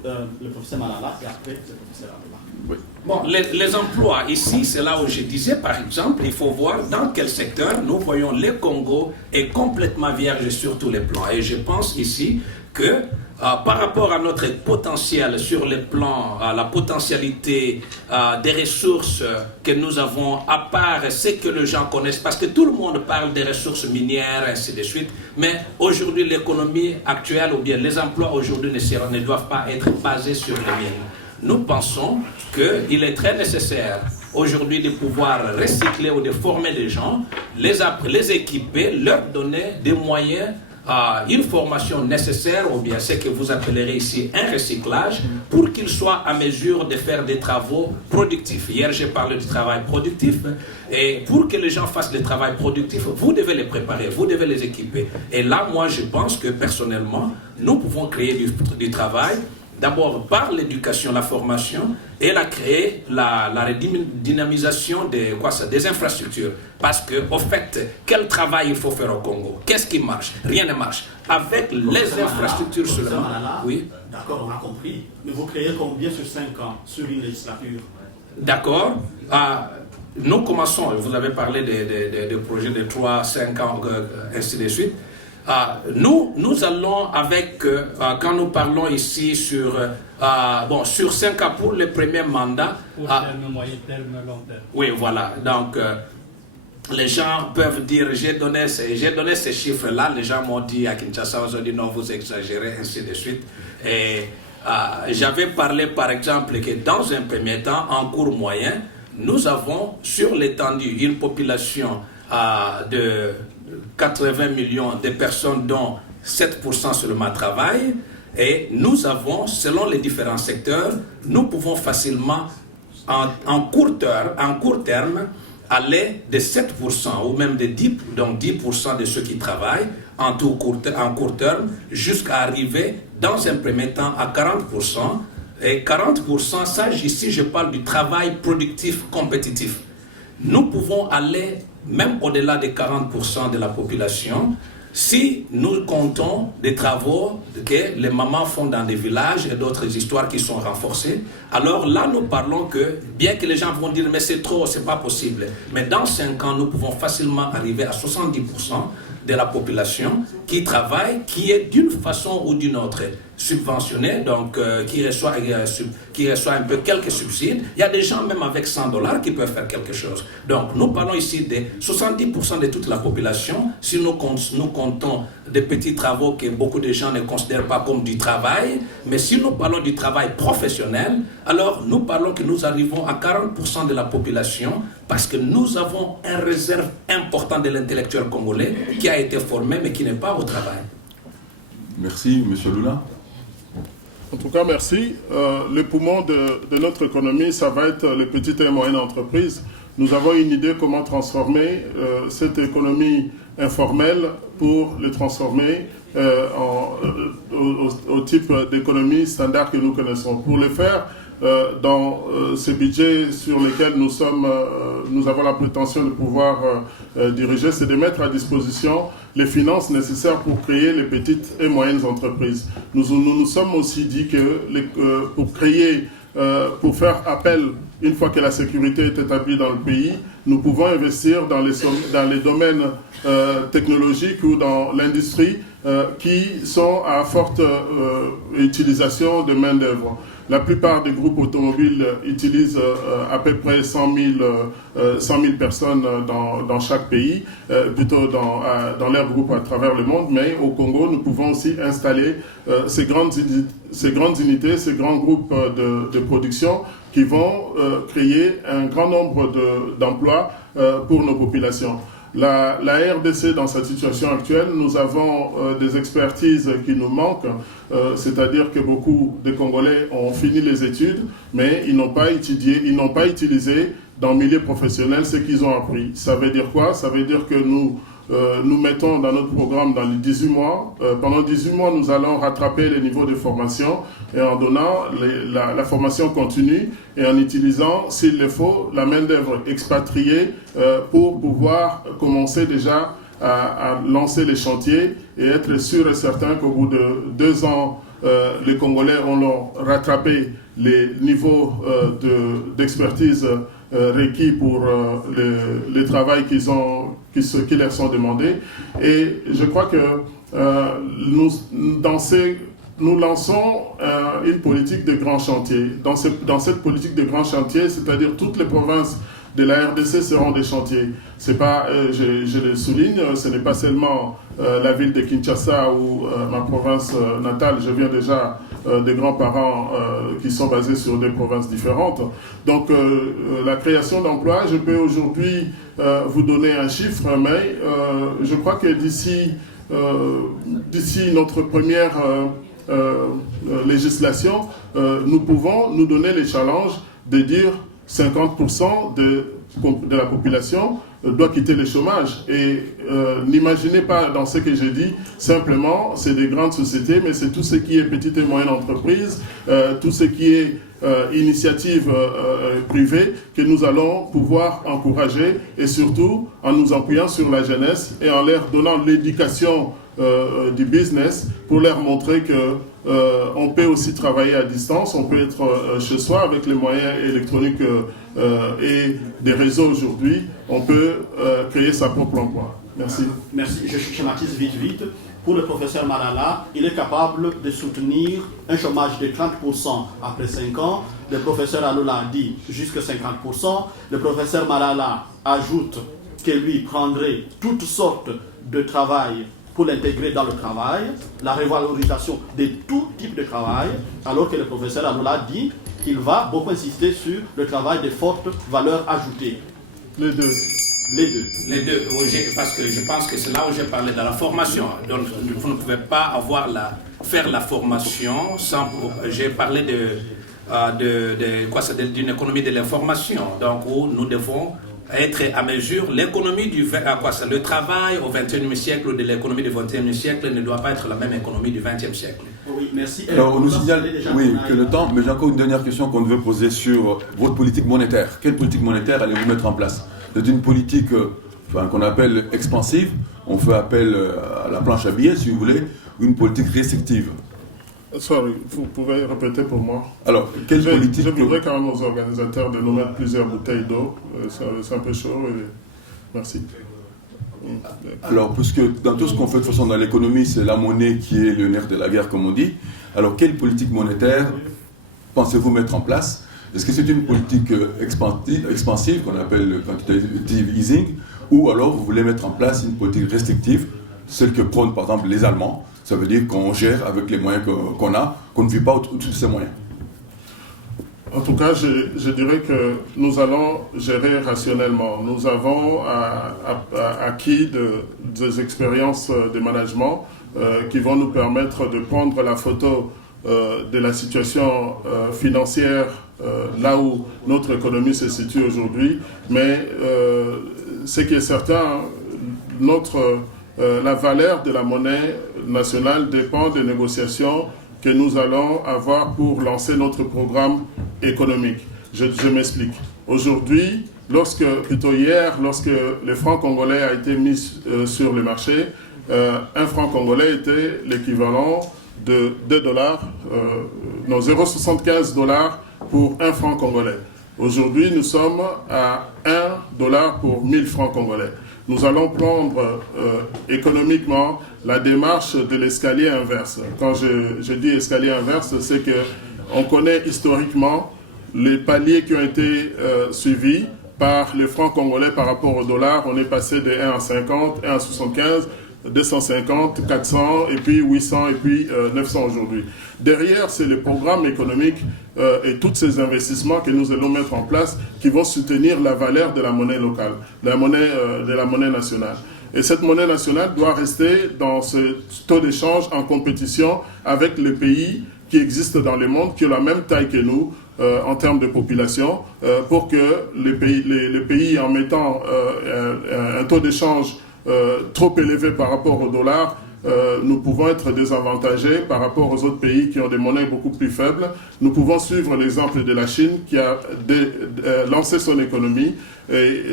le professeur Malala et après le professeur Abdullah. Oui. Bon, les emplois ici, c'est là où je disais, par exemple, il faut voir dans quel secteur nous voyons le Congo est complètement vierge sur tous les plans. Et je pense ici que par rapport à notre potentiel sur le plan, à la potentialité des ressources que nous avons, à part ce que les gens connaissent, parce que tout le monde parle des ressources minières, ainsi de suite, mais aujourd'hui l'économie actuelle ou bien les emplois aujourd'hui ne doivent pas être basés sur les mines. Nous pensons qu'il est très nécessaire aujourd'hui de pouvoir recycler ou de former des gens, les équiper, leur donner des moyens, une formation nécessaire, ou bien ce que vous appellerez ici un recyclage, pour qu'ils soient à mesure de faire des travaux productifs. Hier, j'ai parlé du travail productif, et pour que les gens fassent le travail productif, vous devez les préparer, vous devez les équiper. Et là, moi, je pense que personnellement, nous pouvons créer du travail, d'abord par l'éducation, la formation, et créer la dynamisation des infrastructures. Parce que, au fait, quel travail il faut faire au Congo? Qu'est-ce qui marche? Rien ne marche. Avec les infrastructures seulement. Oui. D'accord, on a compris. Mais vous créez combien sur 5 ans, sur une législature? D'accord. Nous commençons, vous avez parlé des projets de 3, 5 ans, ainsi de suite. Nous allons avec, quand nous parlons ici sur 5 ans pour le premier mandat. Court terme, moyen terme, long terme. Oui, voilà. Donc, les gens peuvent dire, j'ai donné ces chiffres-là. Les gens m'ont dit à Kinshasa, ils ont dit non, vous exagérez, ainsi de suite. Et j'avais parlé, par exemple, que dans un premier temps, en court moyen, nous avons sur l'étendue une population de 80 millions de personnes dont 7% seulement travaillent, et nous avons, selon les différents secteurs, nous pouvons facilement en court terme aller de 7% ou même de 10% de ceux qui travaillent en court terme jusqu'à arriver dans un premier temps à 40%. Et 40%, ça ici je parle du travail productif compétitif. Nous pouvons aller même au-delà de 40% de la population si nous comptons des travaux que les mamans font dans des villages et d'autres histoires qui sont renforcées. Alors là, nous parlons que, bien que les gens vont dire mais c'est trop, c'est pas possible, mais dans 5 ans, nous pouvons facilement arriver à 70% de la population qui travaille, qui est d'une façon ou d'une autre subventionné, donc qui reçoit un peu quelques subsides. Il y a des gens même avec $100 qui peuvent faire quelque chose. Donc nous parlons ici de 70% de toute la population. Si nous comptons des petits travaux que beaucoup de gens ne considèrent pas comme du travail, mais si nous parlons du travail professionnel, alors nous parlons que nous arrivons à 40% de la population parce que nous avons une réserve importante de l'intellectuel congolais qui a été formé mais qui n'est pas au travail. Merci, M. Lula. En tout cas, merci. Le poumon de notre économie, ça va être les petites et moyennes entreprises. Nous avons une idée comment transformer cette économie informelle pour le transformer au type d'économie standard que nous connaissons. Pour le faire, dans ces budgets sur lesquels nous avons la prétention de pouvoir diriger, c'est de mettre à disposition les finances nécessaires pour créer les petites et moyennes entreprises. Nous sommes aussi dit que pour faire appel, une fois que la sécurité est établie dans le pays, nous pouvons investir dans les domaines technologiques ou dans l'industrie qui sont à forte utilisation de main-d'œuvre. La plupart des groupes automobiles utilisent à peu près 100 000 personnes dans chaque pays, plutôt dans leur groupe à travers le monde. Mais au Congo, nous pouvons aussi installer ces grandes unités, ces grands groupes de production qui vont créer un grand nombre d'emplois pour nos populations. La RDC, dans cette situation actuelle, nous avons des expertises qui nous manquent, c'est-à-dire que beaucoup de Congolais ont fini les études, mais ils n'ont pas étudié, ils n'ont pas utilisé dans le milieu professionnel ce qu'ils ont appris. Ça veut dire quoi? Ça veut dire que nous mettons dans notre programme dans les 18 mois. Pendant 18 mois, nous allons rattraper les niveaux de formation et en donnant la formation continue et en utilisant, s'il le faut, la main-d'œuvre expatriée pour pouvoir commencer déjà à lancer les chantiers et être sûr et certain qu'au bout de 2 ans, les Congolais ont rattrapé les niveaux d'expertise requis pour le travail qui leur sont demandés. Et je crois que nous lançons une politique de grands chantiers. Dans cette politique de grands chantiers, c'est-à-dire toutes les provinces de la RDC seront des chantiers. C'est pas, je le souligne, ce n'est pas seulement la ville de Kinshasa ou ma province natale. Je viens déjà des grands-parents qui sont basés sur des provinces différentes. Donc la création d'emplois, je peux aujourd'hui vous donner un chiffre, mais je crois que d'ici notre première législation, nous pouvons nous donner les challenges de dire 50% de la population doit quitter le chômage. Et n'imaginez pas dans ce que j'ai dit, simplement, c'est des grandes sociétés, mais c'est tout ce qui est petite et moyenne entreprise, tout ce qui est initiative privée que nous allons pouvoir encourager, et surtout en nous appuyant sur la jeunesse et en leur donnant l'éducation du business pour leur montrer que on peut aussi travailler à distance, on peut être chez soi avec les moyens électroniques et des réseaux aujourd'hui, on peut créer sa propre emploi. Merci. Merci. Je schématise vite. Pour le professeur Malala, il est capable de soutenir un chômage de 30% après 5 ans. Le professeur Alola dit jusqu'à 50%. Le professeur Malala ajoute que lui prendrait toutes sortes de travail pour l'intégrer dans le travail, la revalorisation de tout type de travail, alors que le professeur Alola dit qu'il va beaucoup insister sur le travail de forte valeur ajoutée. Les deux. Les deux, parce que je pense que c'est là où j'ai parlé de la formation. Donc, vous ne pouvez pas faire la formation sans... J'ai parlé d'une économie de l'information, donc où nous devons être à mesure. L'économie le travail au XXIe siècle ou de l'économie du XXIe siècle ne doit pas être la même économie du XXe siècle. Oui, merci. Alors, on nous signale que le temps, mais j'ai encore une dernière question qu'on devait poser sur votre politique monétaire. Quelle politique monétaire allez-vous mettre en place? C'est une politique qu'on appelle expansive, on fait appel à la planche à billets si vous voulez, ou une politique restrictive? Sorry, vous pouvez répéter pour moi? Alors, quelle politique... Je voudrais quand même aux organisateurs de nous mettre plusieurs bouteilles d'eau, c'est un peu chaud, et... merci. Alors, puisque dans tout ce qu'on fait de toute façon dans l'économie, c'est la monnaie qui est le nerf de la guerre, comme on dit, alors quelle politique monétaire pensez-vous mettre en place? Est-ce que c'est une politique expansive qu'on appelle le quantitative easing, ou alors vous voulez mettre en place une politique restrictive, celle que prônent par exemple les Allemands? Ça veut dire qu'on gère avec les moyens qu'on a, qu'on ne vit pas au-dessus de ces moyens. En tout cas, je dirais que nous allons gérer rationnellement. Nous avons acquis des expériences de management qui vont nous permettre de prendre la photo de la situation financière là où notre économie se situe aujourd'hui. Mais ce qui est certain, la valeur de la monnaie nationale dépend des négociations que nous allons avoir pour lancer notre programme économique. Je m'explique. Aujourd'hui, hier, lorsque le franc congolais a été mis sur le marché, un franc congolais était l'équivalent de 0,75 $ pour un franc congolais. Aujourd'hui, nous sommes à 1 $ pour 1000 francs congolais. Nous allons prendre économiquement la démarche de l'escalier inverse. Quand je dis escalier inverse, c'est qu'on connaît historiquement les paliers qui ont été suivis par les francs congolais par rapport au dollar. On est passé de 1 à 50, 1 à 75, 250, 400, et puis 800, et puis 900 aujourd'hui. Derrière, c'est le programme économique et tous ces investissements que nous allons mettre en place qui vont soutenir la valeur de la monnaie locale, de la monnaie nationale. Et cette monnaie nationale doit rester dans ce taux d'échange en compétition avec les pays qui existent dans le monde, qui ont la même taille que nous en termes de population, pour que les pays en mettant un taux d'échange trop élevé par rapport au dollar, nous pouvons être désavantagés par rapport aux autres pays qui ont des monnaies beaucoup plus faibles. Nous pouvons suivre l'exemple de la Chine qui a lancé son économie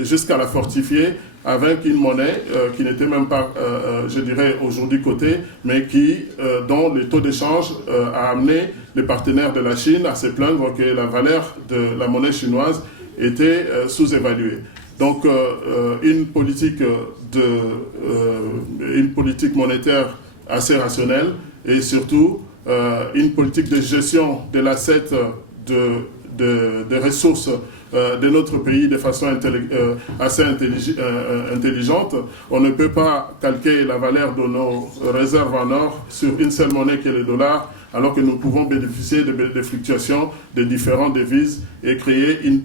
jusqu'à la fortifier avec une monnaie qui n'était même pas, je dirais, aujourd'hui cotée, mais dont le taux d'échange a amené les partenaires de la Chine à se plaindre que la valeur de la monnaie chinoise était sous-évaluée. Donc, une politique monétaire assez rationnelle et surtout une politique de gestion de l'asset des ressources de notre pays de façon assez intelligente. On ne peut pas calquer la valeur de nos réserves en or sur une seule monnaie qui est le dollar, alors que nous pouvons bénéficier des fluctuations de différentes devises et créer une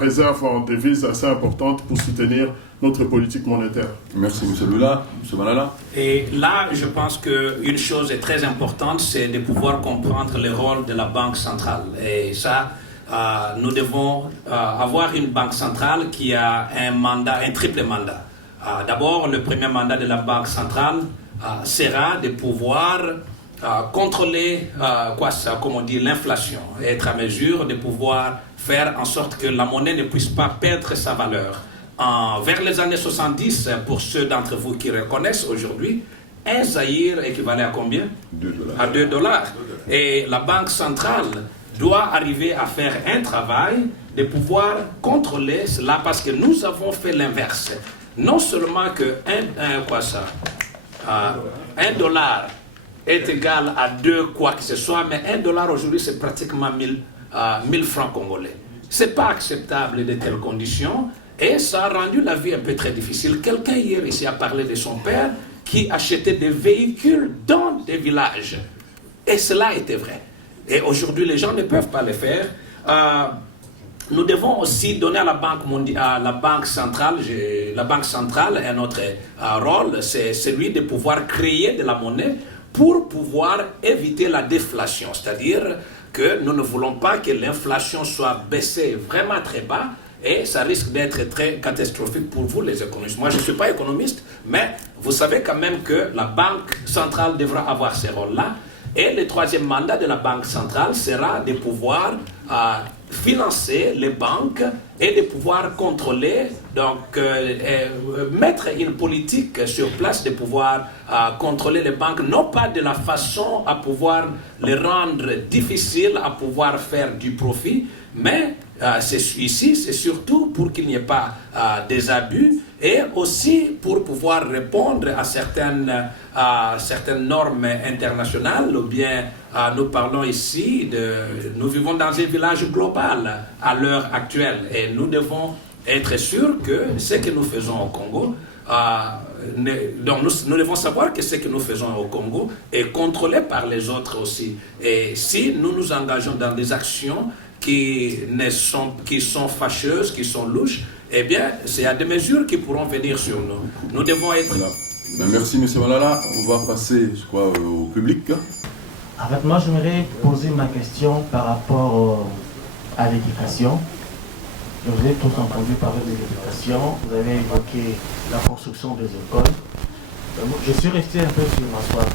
réserve en devises assez importante pour soutenir notre politique monétaire. Merci, M. Lula. M. Malala. Et là, je pense qu'une chose est très importante, c'est de pouvoir comprendre le rôle de la Banque centrale. Et ça, nous devons avoir une Banque centrale qui a un triple mandat. D'abord, le premier mandat de la Banque centrale sera de pouvoir contrôler comme on dit, l'inflation, être à mesure de pouvoir faire en sorte que la monnaie ne puisse pas perdre sa valeur. Vers les années 70, pour ceux d'entre vous qui reconnaissent aujourd'hui, un Zaïre équivalait à combien? 2 $. À 2 $. Et la Banque centrale doit arriver à faire un travail de pouvoir contrôler cela parce que nous avons fait l'inverse. Non seulement que $1 est égal à 2 quoi que ce soit, mais $1 aujourd'hui c'est pratiquement 1000 francs congolais. C'est pas acceptable de telles conditions et ça a rendu la vie un peu très difficile. Quelqu'un hier ici a parlé de son père qui achetait des véhicules dans des villages. Et cela était vrai. Et aujourd'hui, les gens ne peuvent pas le faire. Nous devons aussi donner à la Banque mondiale, à la Banque centrale, un autre rôle, c'est celui de pouvoir créer de la monnaie pour pouvoir éviter la déflation. C'est-à-dire que nous ne voulons pas que l'inflation soit baissée vraiment très bas et ça risque d'être très catastrophique pour vous, les économistes. Moi, je ne suis pas économiste, mais vous savez quand même que la Banque centrale devra avoir ce rôle-là. Et le troisième mandat de la Banque centrale sera de pouvoir financer les banques et de pouvoir contrôler, donc mettre une politique sur place de pouvoir contrôler les banques, non pas de la façon à pouvoir les rendre difficiles, à pouvoir faire du profit, mais Ici, c'est surtout pour qu'il n'y ait pas des abus et aussi pour pouvoir répondre à certaines normes internationales. Ou bien, nous parlons ici nous vivons dans un village global à l'heure actuelle et nous devons être sûrs que ce que nous faisons au Congo, donc nous devons savoir que ce que nous faisons au Congo est contrôlé par les autres aussi. Et si nous nous engageons dans des actions qui sont fâcheuses, qui sont louches, eh bien, c'est à des mesures qui pourront venir sur nous. Nous devons être là. Merci, M. Malala. On va passer, je crois, au public. En fait, moi, j'aimerais poser ma question par rapport à l'éducation. Vous avez tous entendu parler de l'éducation. Vous avez évoqué la construction des écoles. Je suis resté un peu sur ma soif,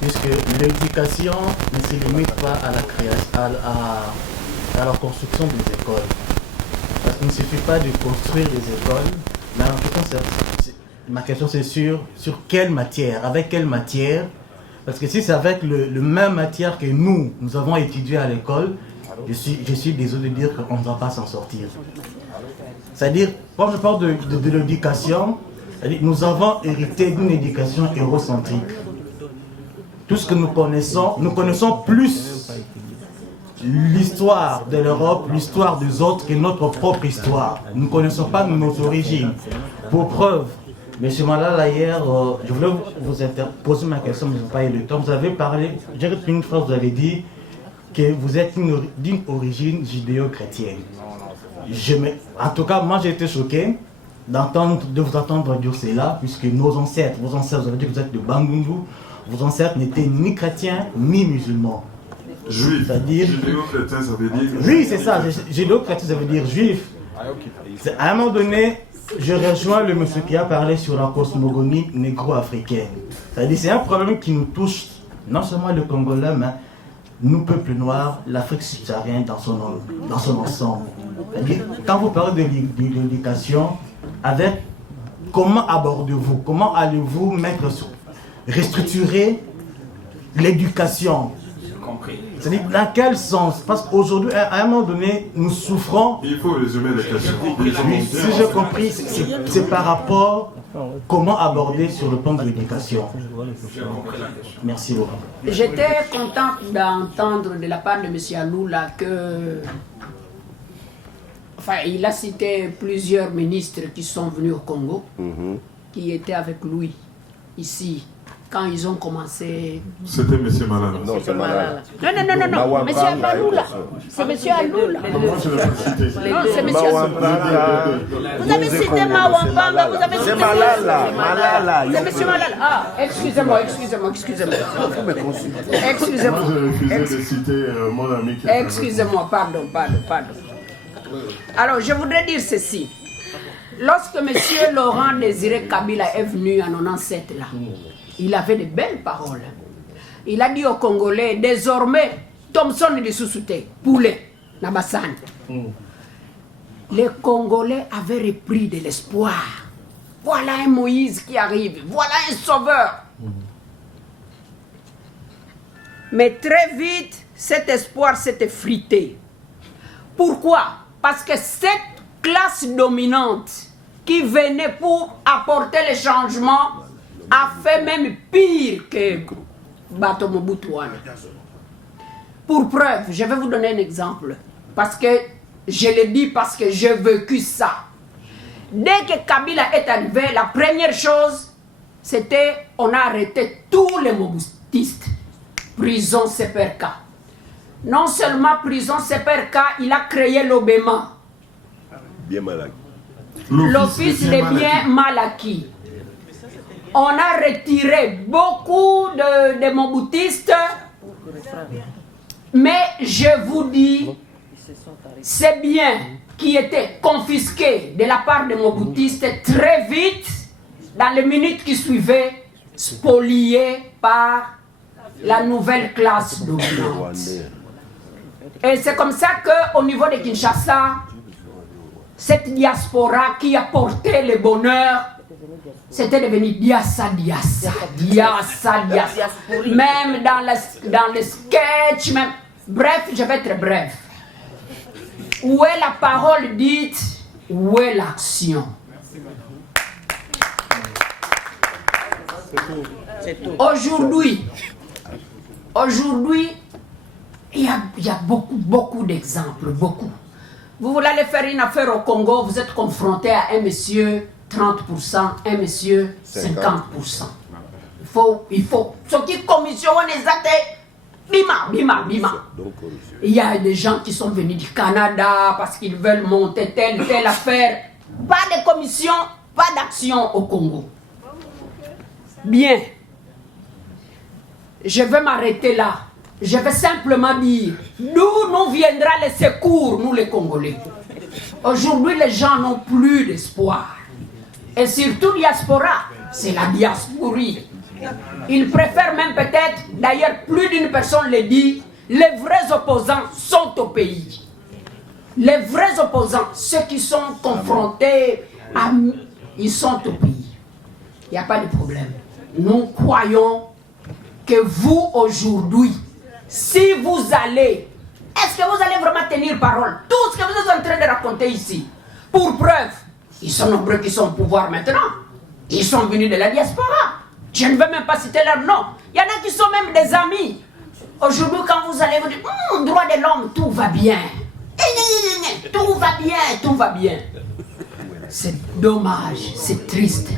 puisque l'éducation ne se limite pas à la création, à la construction des écoles. Parce qu'il ne suffit pas de construire des écoles, mais ma question c'est sur quelle matière, avec quelle matière. Parce que si c'est avec le même matière que nous avons étudié à l'école, je suis désolé de dire qu'on ne va pas s'en sortir. C'est-à-dire, quand je parle de l'éducation, nous avons hérité d'une éducation eurocentrique. Tout ce que nous connaissons plus l'histoire de l'Europe, l'histoire des autres que notre propre histoire. Nous ne connaissons pas nos origines. Pour preuve, M. Malala, hier, je voulais vous poser ma question, mais je n'ai pas eu le temps. Vous avez parlé, j'ai retenu une phrase, vous avez dit que vous êtes d'une origine judéo-chrétienne. En tout cas, moi j'ai été choqué de vous entendre dire cela, puisque vos ancêtres, vous avez dit que vous êtes de Bandundu, vos ancêtres n'étaient ni chrétiens ni musulmans. Juif. C'est-à-dire. Judéo-chrétien, ça veut dire. Oui, c'est ça. Judéo-chrétien, ça veut dire juif. À un moment donné, je rejoins le monsieur qui a parlé sur la cosmogonie négro-africaine. C'est-à-dire, c'est un problème qui nous touche, non seulement le Congolais, mais nous, peuples noirs, l'Afrique subsaharienne dans son ensemble. C'est-à-dire, quand vous parlez de l'éducation, comment abordez-vous, comment allez-vous restructurer l'éducation? C'est-à-dire, dans quel sens? Parce qu'aujourd'hui, à un moment donné, nous souffrons. Il faut résumer les questions. Si j'ai compris, c'est par rapport comment aborder sur le plan de l'éducation. Merci beaucoup. J'étais contente d'entendre de la part de M. Aloula que. Enfin, il a cité plusieurs ministres qui sont venus au Congo, qui étaient avec lui, ici. Quand ils ont commencé... C'était M. Malala. Non, c'est Malala. Non. M. Aloula. C'est M. Aloula. Moi, je l'ai pas cité. Non, c'est M. Aloula. Vous avez cité Mawampanga, vous avez cité... C'est Malala. C'est M. Malala. Ah, excusez-moi. Vous me consultez. Excusez-moi. Moi, j'ai refusé de citer mon ami qui... Excusez-moi, pardon. Alors, je voudrais dire ceci. Lorsque M. Laurent Désiré Kabila est venu en 97 là, il avait de belles paroles. Il a dit aux Congolais, désormais, Thompson et Soussouté, Poulet, Nabassane. Les Congolais avaient repris de l'espoir. Voilà un Moïse qui arrive, voilà un sauveur. Mais très vite, cet espoir s'est effrité. Pourquoi? Parce que cette classe dominante qui venait pour apporter les changements a fait même pire que Bato Mobutu. Pour preuve, je vais vous donner un exemple. Parce que je le dis parce que j'ai vécu ça. Dès que Kabila est arrivé, la première chose, c'était on a arrêté tous les mobutistes. Prison CPRK. Non seulement prison CPRK, il a créé l'OBEMA. Bien mal acquis. L'office des biens mal acquis. On a retiré beaucoup de moboutistes, mais je vous dis, ces biens qui étaient confisqués de la part des moboutistes très vite, dans les minutes qui suivaient, spoliés par la nouvelle classe dominante. Et c'est comme ça qu'au niveau de Kinshasa, cette diaspora qui a porté le bonheur, c'était devenu Diassa. Même dans les sketchs, même. Bref, je vais être bref. Où est la parole dite? Où est l'action? Aujourd'hui, il y a beaucoup d'exemples, beaucoup. Vous voulez aller faire une affaire au Congo, vous êtes confronté à un monsieur 30%, un monsieur 50%. Il faut. Ce qui commission, on est bima. Il y a des gens qui sont venus du Canada parce qu'ils veulent monter telle affaire. Pas de commission, pas d'action au Congo. Bien. Je vais m'arrêter là. Je vais simplement dire, d'où nous viendra le secours, nous les Congolais. Aujourd'hui, les gens n'ont plus d'espoir. Et surtout, diaspora, c'est la diasporie. Ils préfèrent même peut-être, d'ailleurs plus d'une personne le dit, les vrais opposants sont au pays. Les vrais opposants, ceux qui sont confrontés, ils sont au pays. Il n'y a pas de problème. Nous croyons que vous, aujourd'hui, si vous allez, est-ce que vous allez vraiment tenir parole? Tout ce que vous êtes en train de raconter ici. Pour preuve, ils sont nombreux qui sont au pouvoir maintenant. Ils sont venus de la diaspora. Je ne veux même pas citer leur nom. Il y en a qui sont même des amis. Aujourd'hui, quand vous allez vous dire, droit de l'homme, tout va bien. Tout va bien. C'est dommage, c'est triste.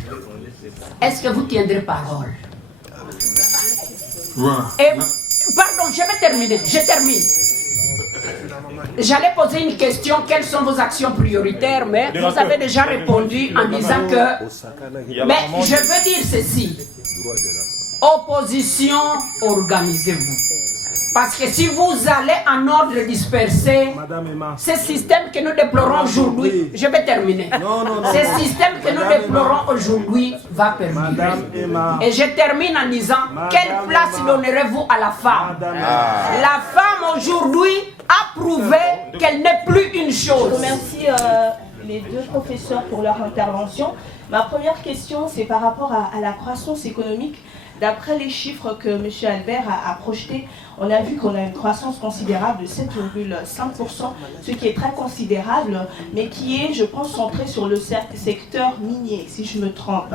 Est-ce que vous tiendrez parole? Voilà. Et, pardon, je vais terminer. Je termine. J'allais poser une question, quelles sont vos actions prioritaires, mais vous avez déjà répondu en disant que... Mais je veux dire ceci. Opposition, organisez-vous. Parce que si vous allez en ordre dispersé, ce système que nous déplorons aujourd'hui, je vais terminer. Ce système que nous déplorons aujourd'hui va perdurer. Et je termine en disant, quelle place donnerez-vous à la femme? La femme aujourd'hui a prouvé qu'elle n'est plus une chose. Je remercie les deux professeurs pour leur intervention. Ma première question, c'est par rapport à la croissance économique. D'après les chiffres que M. Albert a projetés, on a vu qu'on a une croissance considérable de 7,5%, ce qui est très considérable, mais qui est, je pense, centré sur le secteur minier, si je me trompe.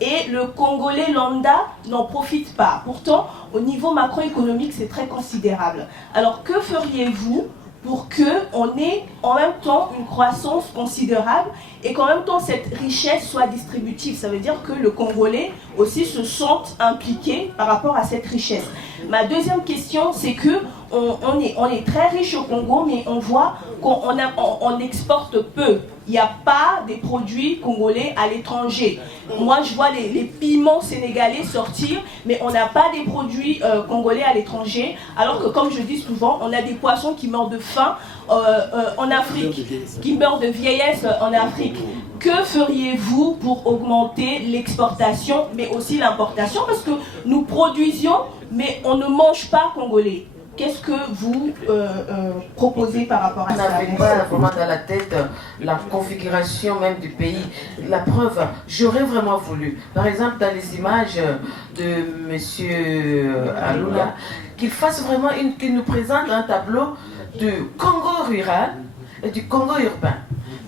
Et le Congolais lambda n'en profite pas. Pourtant, au niveau macroéconomique, c'est très considérable. Alors, que feriez-vous pour qu'on ait en même temps une croissance considérable et qu'en même temps cette richesse soit distributive? Ça veut dire que le Congolais aussi se sente impliqué par rapport à cette richesse. Ma deuxième question, c'est que on est très riche au Congo, mais on voit qu'on exporte peu. Il n'y a pas des produits congolais à l'étranger. Moi, je vois les piments sénégalais sortir, mais on n'a pas des produits congolais à l'étranger. Alors que, comme je dis souvent, on a des poissons qui meurent de faim en Afrique, qui meurent de vieillesse en Afrique. Que feriez-vous pour augmenter l'exportation, mais aussi l'importation? Parce que nous produisions, mais on ne mange pas congolais. Qu'est-ce que vous proposez par rapport à ça? On n'avait pas vraiment dans la tête la configuration même du pays. La preuve, j'aurais vraiment voulu, par exemple dans les images de M. Alula, qu'il fasse vraiment qu'il nous présente un tableau du Congo rural et du Congo urbain.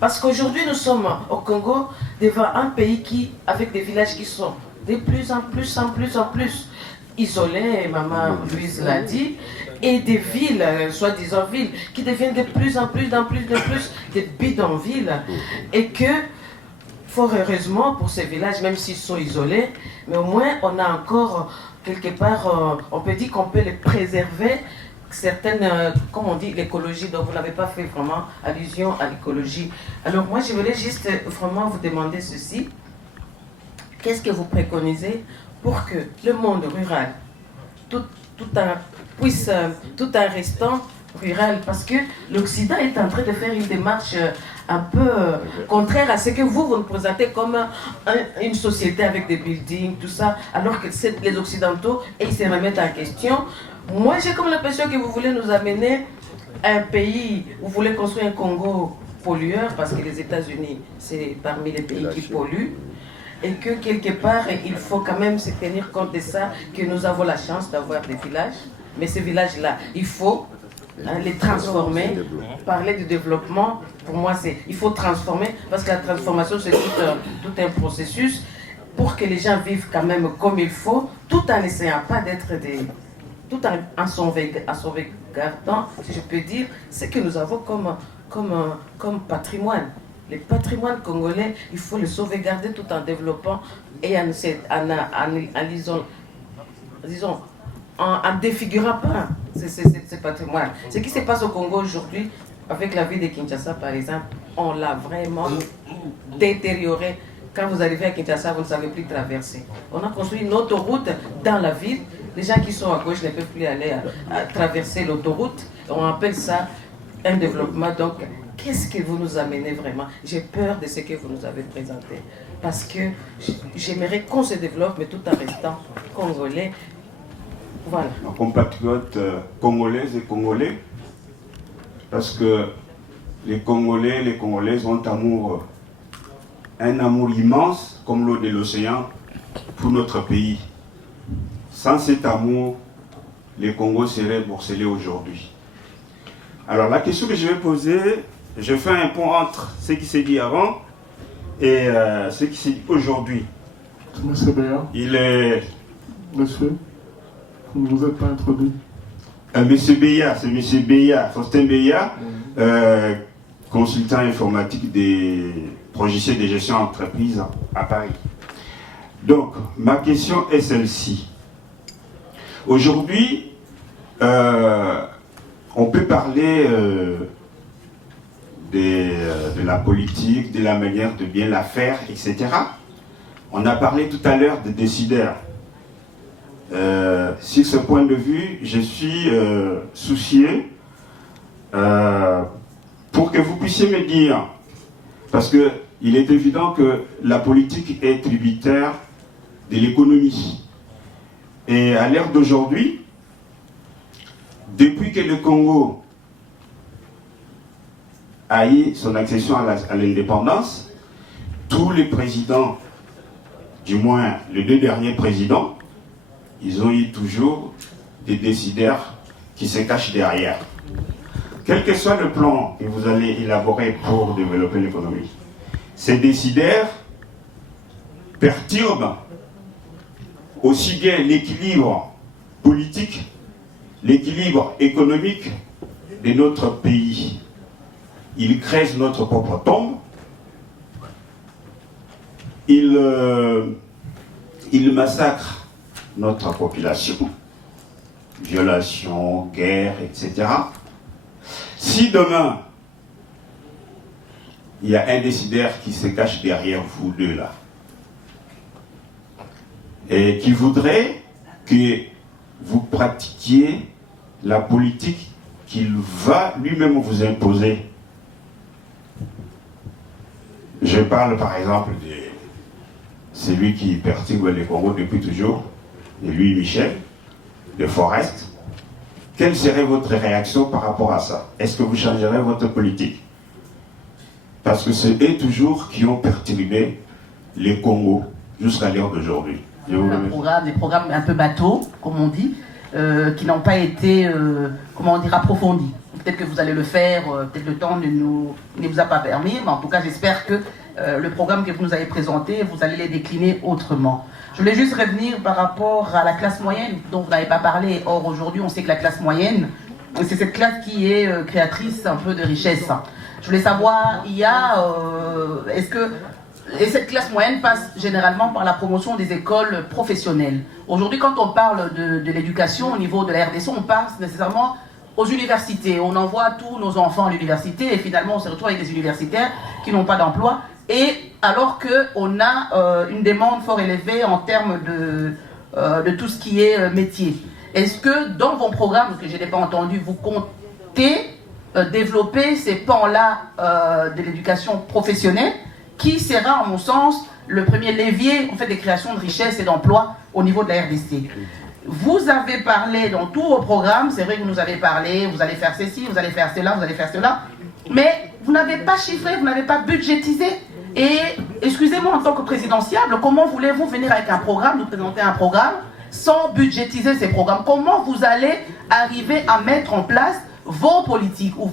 Parce qu'aujourd'hui nous sommes au Congo devant un pays avec des villages qui sont de plus en plus isolés, maman Louise l'a dit, et des villes, soi-disant villes, qui deviennent de plus en plus des bidonvilles. Et que, fort heureusement pour ces villages, même s'ils sont isolés, mais au moins on a encore, quelque part, on peut dire qu'on peut les préserver, certaines, comme on dit, l'écologie, donc vous n'avez pas fait vraiment allusion à l'écologie. Alors moi je voulais juste vraiment vous demander ceci, qu'est-ce que vous préconisez pour que le monde rural, tout en restant rural, parce que l'Occident est en train de faire une démarche un peu contraire à ce que vous nous présentez comme une société avec des buildings, tout ça, alors que c'est les Occidentaux et ils se remettent en question. Moi j'ai comme l'impression que vous voulez nous amener à un pays, vous voulez construire un Congo pollueur, parce que les États-Unis c'est parmi les pays qui polluent, et que quelque part il faut quand même se tenir compte de ça, que nous avons la chance d'avoir des villages, mais ces villages-là, il faut les transformer. Parler du développement, pour moi, il faut transformer, parce que la transformation, c'est tout un processus pour que les gens vivent quand même comme il faut, tout en n'essayant pas d'être tout en sauvegardant, si je peux dire, ce que nous avons comme patrimoine. Le patrimoine congolais, il faut le sauvegarder tout en développant et en défigurant pas ce patrimoine. Ce qui se passe au Congo aujourd'hui, avec la ville de Kinshasa par exemple, on l'a vraiment détérioré. Quand vous arrivez à Kinshasa, vous ne savez plus traverser. On a construit une autoroute dans la ville. Les gens qui sont à gauche ne peuvent plus aller à traverser l'autoroute. On appelle ça un développement. Donc, qu'est-ce que vous nous amenez vraiment? J'ai peur de ce que vous nous avez présenté. Parce que j'aimerais qu'on se développe, mais tout en restant congolais. Voilà. Nos compatriotes congolaises et congolais, parce que les Congolais, les Congolaises ont un amour immense, comme l'eau de l'océan, pour notre pays. Sans cet amour, le Congo serait morcelé aujourd'hui. Alors la question que je vais poser, je fais un pont entre ce qui s'est dit avant et ce qui s'est dit aujourd'hui. Monsieur Béa. Il est... Monsieur, vous ne vous êtes pas introduit. Monsieur Béa, c'est Monsieur Béa, Faustin Béa, consultant informatique des projets de gestion d'entreprise à Paris. Donc, ma question est celle-ci. Aujourd'hui, on peut parler de la politique, de la manière de bien la faire, etc. On a parlé tout à l'heure des décideurs. Sur ce point de vue, je suis soucieux pour que vous puissiez me dire, parce qu'il est évident que la politique est tributaire de l'économie. Et à l'ère d'aujourd'hui, depuis que le Congo a eu son accession à l'indépendance, tous les présidents, du moins les 2 derniers présidents, ils ont eu toujours des décideurs qui se cachent derrière. Quel que soit le plan que vous allez élaborer pour développer l'économie, ces décideurs perturbent aussi bien l'équilibre politique, l'équilibre économique de notre pays. Ils creusent notre propre tombe. Ils massacrent notre population. Violations, guerres, etc. Si demain, il y a un décideur qui se cache derrière vous deux là, et qui voudrait que vous pratiquiez la politique qu'il va lui-même vous imposer. Je parle par exemple de celui qui perturbe le Congo depuis toujours, de lui Michel, de Forest. Quelle serait votre réaction par rapport à ça? Est-ce que vous changerez votre politique? Parce que c'est eux toujours qui ont perturbé le Congo jusqu'à l'heure d'aujourd'hui. Des programmes un peu bateaux, comme on dit, qui n'ont pas été, approfondis. Peut-être que vous allez le faire, peut-être le temps ne vous a pas permis, mais en tout cas, j'espère que le programme que vous nous avez présenté, vous allez les décliner autrement. Je voulais juste revenir par rapport à la classe moyenne, dont vous n'avez pas parlé. Or, aujourd'hui, on sait que la classe moyenne, c'est cette classe qui est créatrice un peu de richesse. Je voulais savoir, et cette classe moyenne passe généralement par la promotion des écoles professionnelles. Aujourd'hui, quand on parle de l'éducation au niveau de la RDC, on passe nécessairement aux universités. On envoie tous nos enfants à l'université et finalement on se retrouve avec des universitaires qui n'ont pas d'emploi. Et alors qu'on a une demande fort élevée en termes de tout ce qui est métier. Est-ce que dans vos programmes, que je n'ai pas entendu, vous comptez développer ces pans-là de l'éducation professionnelle qui sera, en mon sens, le premier levier en fait, des créations de richesses et d'emplois au niveau de la RDC. Vous avez parlé dans tous vos programmes, c'est vrai que vous nous avez parlé, vous allez faire ceci, vous allez faire cela, vous allez faire cela, mais vous n'avez pas chiffré, vous n'avez pas budgétisé. Et excusez-moi, en tant que présidentiable, comment voulez-vous venir avec un programme, nous présenter un programme, sans budgétiser ces programmes? Comment vous allez arriver à mettre en place vos politiques ou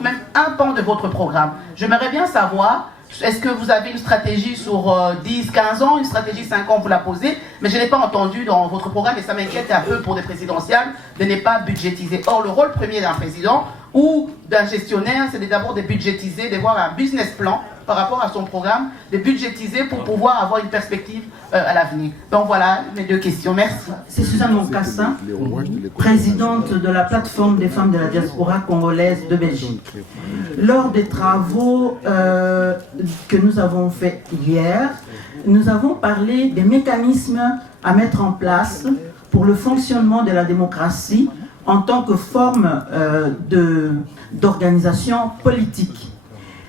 même un pan de votre programme. J'aimerais bien savoir, est-ce que vous avez une stratégie sur 10, 15 ans, une stratégie 5 ans, vous la posez, mais je n'ai pas entendu dans votre programme et ça m'inquiète un peu pour des présidentielles de ne pas budgétiser. Or, le rôle premier d'un président ou d'un gestionnaire, c'est d'abord de budgétiser, d'avoir un business plan par rapport à son programme, de budgétiser pour pouvoir avoir une perspective à l'avenir. Donc voilà mes 2 questions. Merci. C'est Suzanne Moncassa, présidente de la plateforme des femmes de la diaspora congolaise de Belgique. Lors des travaux que nous avons faits hier, nous avons parlé des mécanismes à mettre en place pour le fonctionnement de la démocratie en tant que forme d'organisation politique.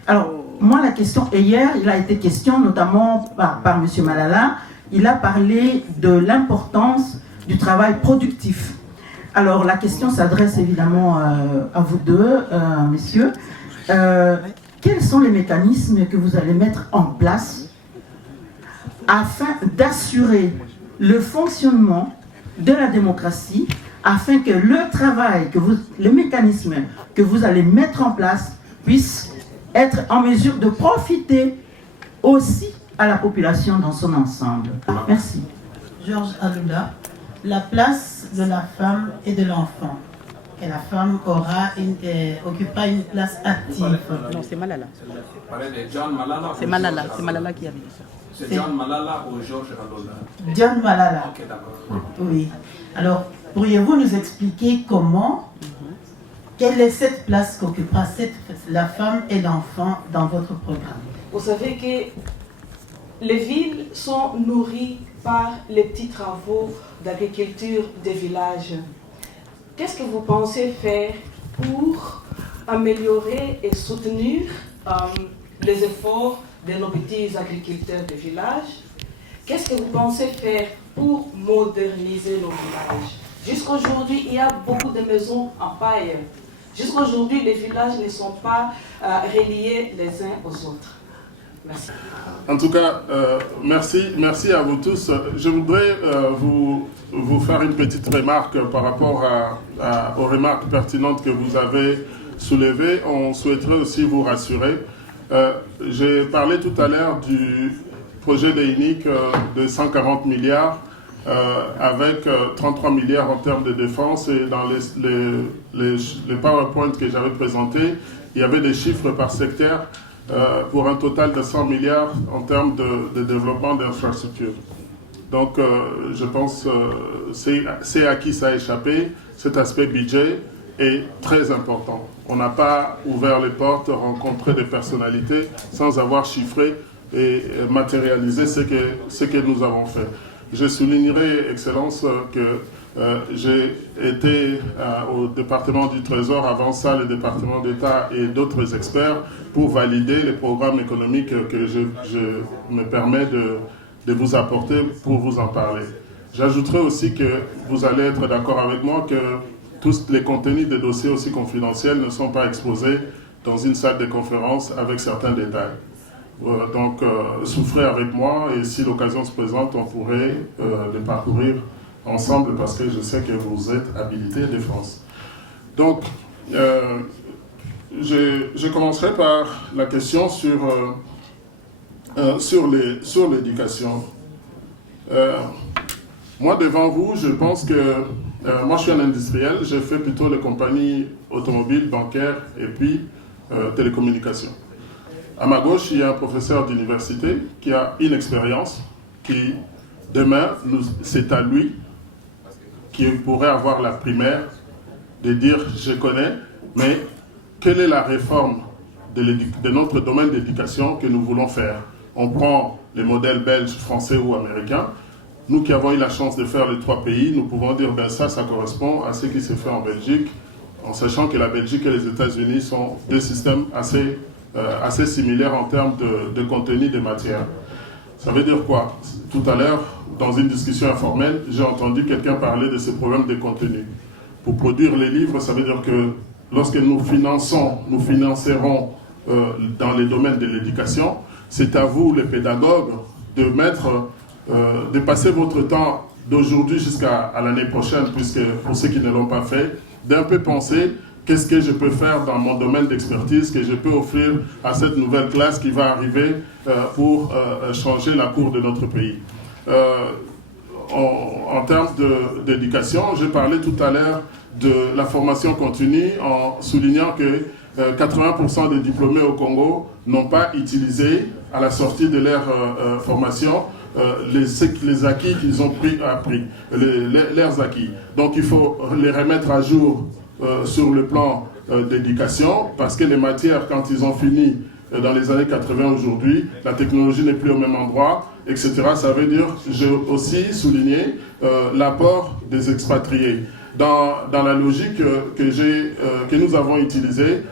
Alors, moi, la question, et hier, il a été question, notamment par M. Malala, il a parlé de l'importance du travail productif. Alors, la question s'adresse évidemment à vous deux, messieurs. Quels sont les mécanismes que vous allez mettre en place afin d'assurer le fonctionnement de la démocratie, afin que le travail, le mécanisme que vous allez mettre en place puisse être en mesure de profiter aussi à la population dans son ensemble. Merci. Georges Alula, la place de la femme et de l'enfant. Et la femme occupera une place active. Non, c'est Malala. C'est Malala, c'est Malala qui a dit ça. C'est John Malala ou Georges Alula? John Malala. Ok, d'accord. Oui. Alors, pourriez-vous nous expliquer comment, quelle est cette place qu'occupera la femme et l'enfant dans votre programme? Vous savez que les villes sont nourries par les petits travaux d'agriculture des villages. Qu'est-ce que vous pensez faire pour améliorer et soutenir les efforts de nos petits agriculteurs de villages? Qu'est-ce que vous pensez faire pour moderniser nos villages? Jusqu'aujourd'hui, il y a beaucoup de maisons en paille. Jusqu'aujourd'hui, les villages ne sont pas reliés les uns aux autres. Merci. En tout cas, merci à vous tous. Je voudrais vous faire une petite remarque par rapport aux remarques pertinentes que vous avez soulevées. On souhaiterait aussi vous rassurer. J'ai parlé tout à l'heure du projet d'EINIC de 140 milliards avec 33 milliards en termes de défense, et dans les PowerPoint que j'avais présentés, il y avait des chiffres par secteur pour un total de 100 milliards en termes de développement d'infrastructures. Donc je pense que c'est à qui ça a échappé. Cet aspect budget est très important. On n'a pas ouvert les portes, rencontré des personnalités sans avoir chiffré et matérialisé ce que nous avons fait. Je soulignerai, Excellence, que j'ai été au département du Trésor, avant ça le département d'État et d'autres experts pour valider les programmes économiques que je me permets de vous apporter pour vous en parler. J'ajouterai aussi que vous allez être d'accord avec moi que tous les contenus des dossiers aussi confidentiels ne sont pas exposés dans une salle de conférence avec certains détails. Donc, souffrez avec moi, et si l'occasion se présente, on pourrait les parcourir ensemble, parce que je sais que vous êtes habilité à défense. Donc, je commencerai par la question sur l'éducation. Moi, devant vous, je pense que moi, je suis un industriel, j'ai fait plutôt les compagnies automobiles, bancaires et puis télécommunications. À ma gauche, il y a un professeur d'université qui a une expérience, qui, demain, c'est à lui qui pourrait avoir la primaire de dire « je connais », mais quelle est la réforme de notre domaine d'éducation que nous voulons faire? On prend les modèles belges, français ou américains. Nous qui avons eu la chance de faire les 3 pays, nous pouvons dire ben ça correspond à ce qui s'est fait en Belgique, en sachant que la Belgique et les États-Unis sont 2 systèmes assez similaires en termes de contenu des matières. Ça veut dire quoi? Tout à l'heure, dans une discussion informelle, j'ai entendu quelqu'un parler de ces problèmes de contenu. Pour produire les livres, ça veut dire que lorsque nous financerons dans les domaines de l'éducation, c'est à vous, les pédagogues, de passer votre temps d'aujourd'hui jusqu'à l'année prochaine, puisque pour ceux qui ne l'ont pas fait, d'un peu penser qu'est-ce que je peux faire dans mon domaine d'expertise que je peux offrir à cette nouvelle classe qui va arriver pour changer la cour de notre pays. En termes d'éducation, j'ai parlé tout à l'heure de la formation continue en soulignant que 80% des diplômés au Congo n'ont pas utilisé à la sortie de leur formation les acquis qu'ils ont appris, leurs acquis. Donc il faut les remettre à jour sur le plan d'éducation, parce que les matières, quand ils ont fini dans les années 80 aujourd'hui, la technologie n'est plus au même endroit, etc. Ça veut dire, j'ai aussi souligné l'apport des expatriés. Dans la logique que nous avons utilisée,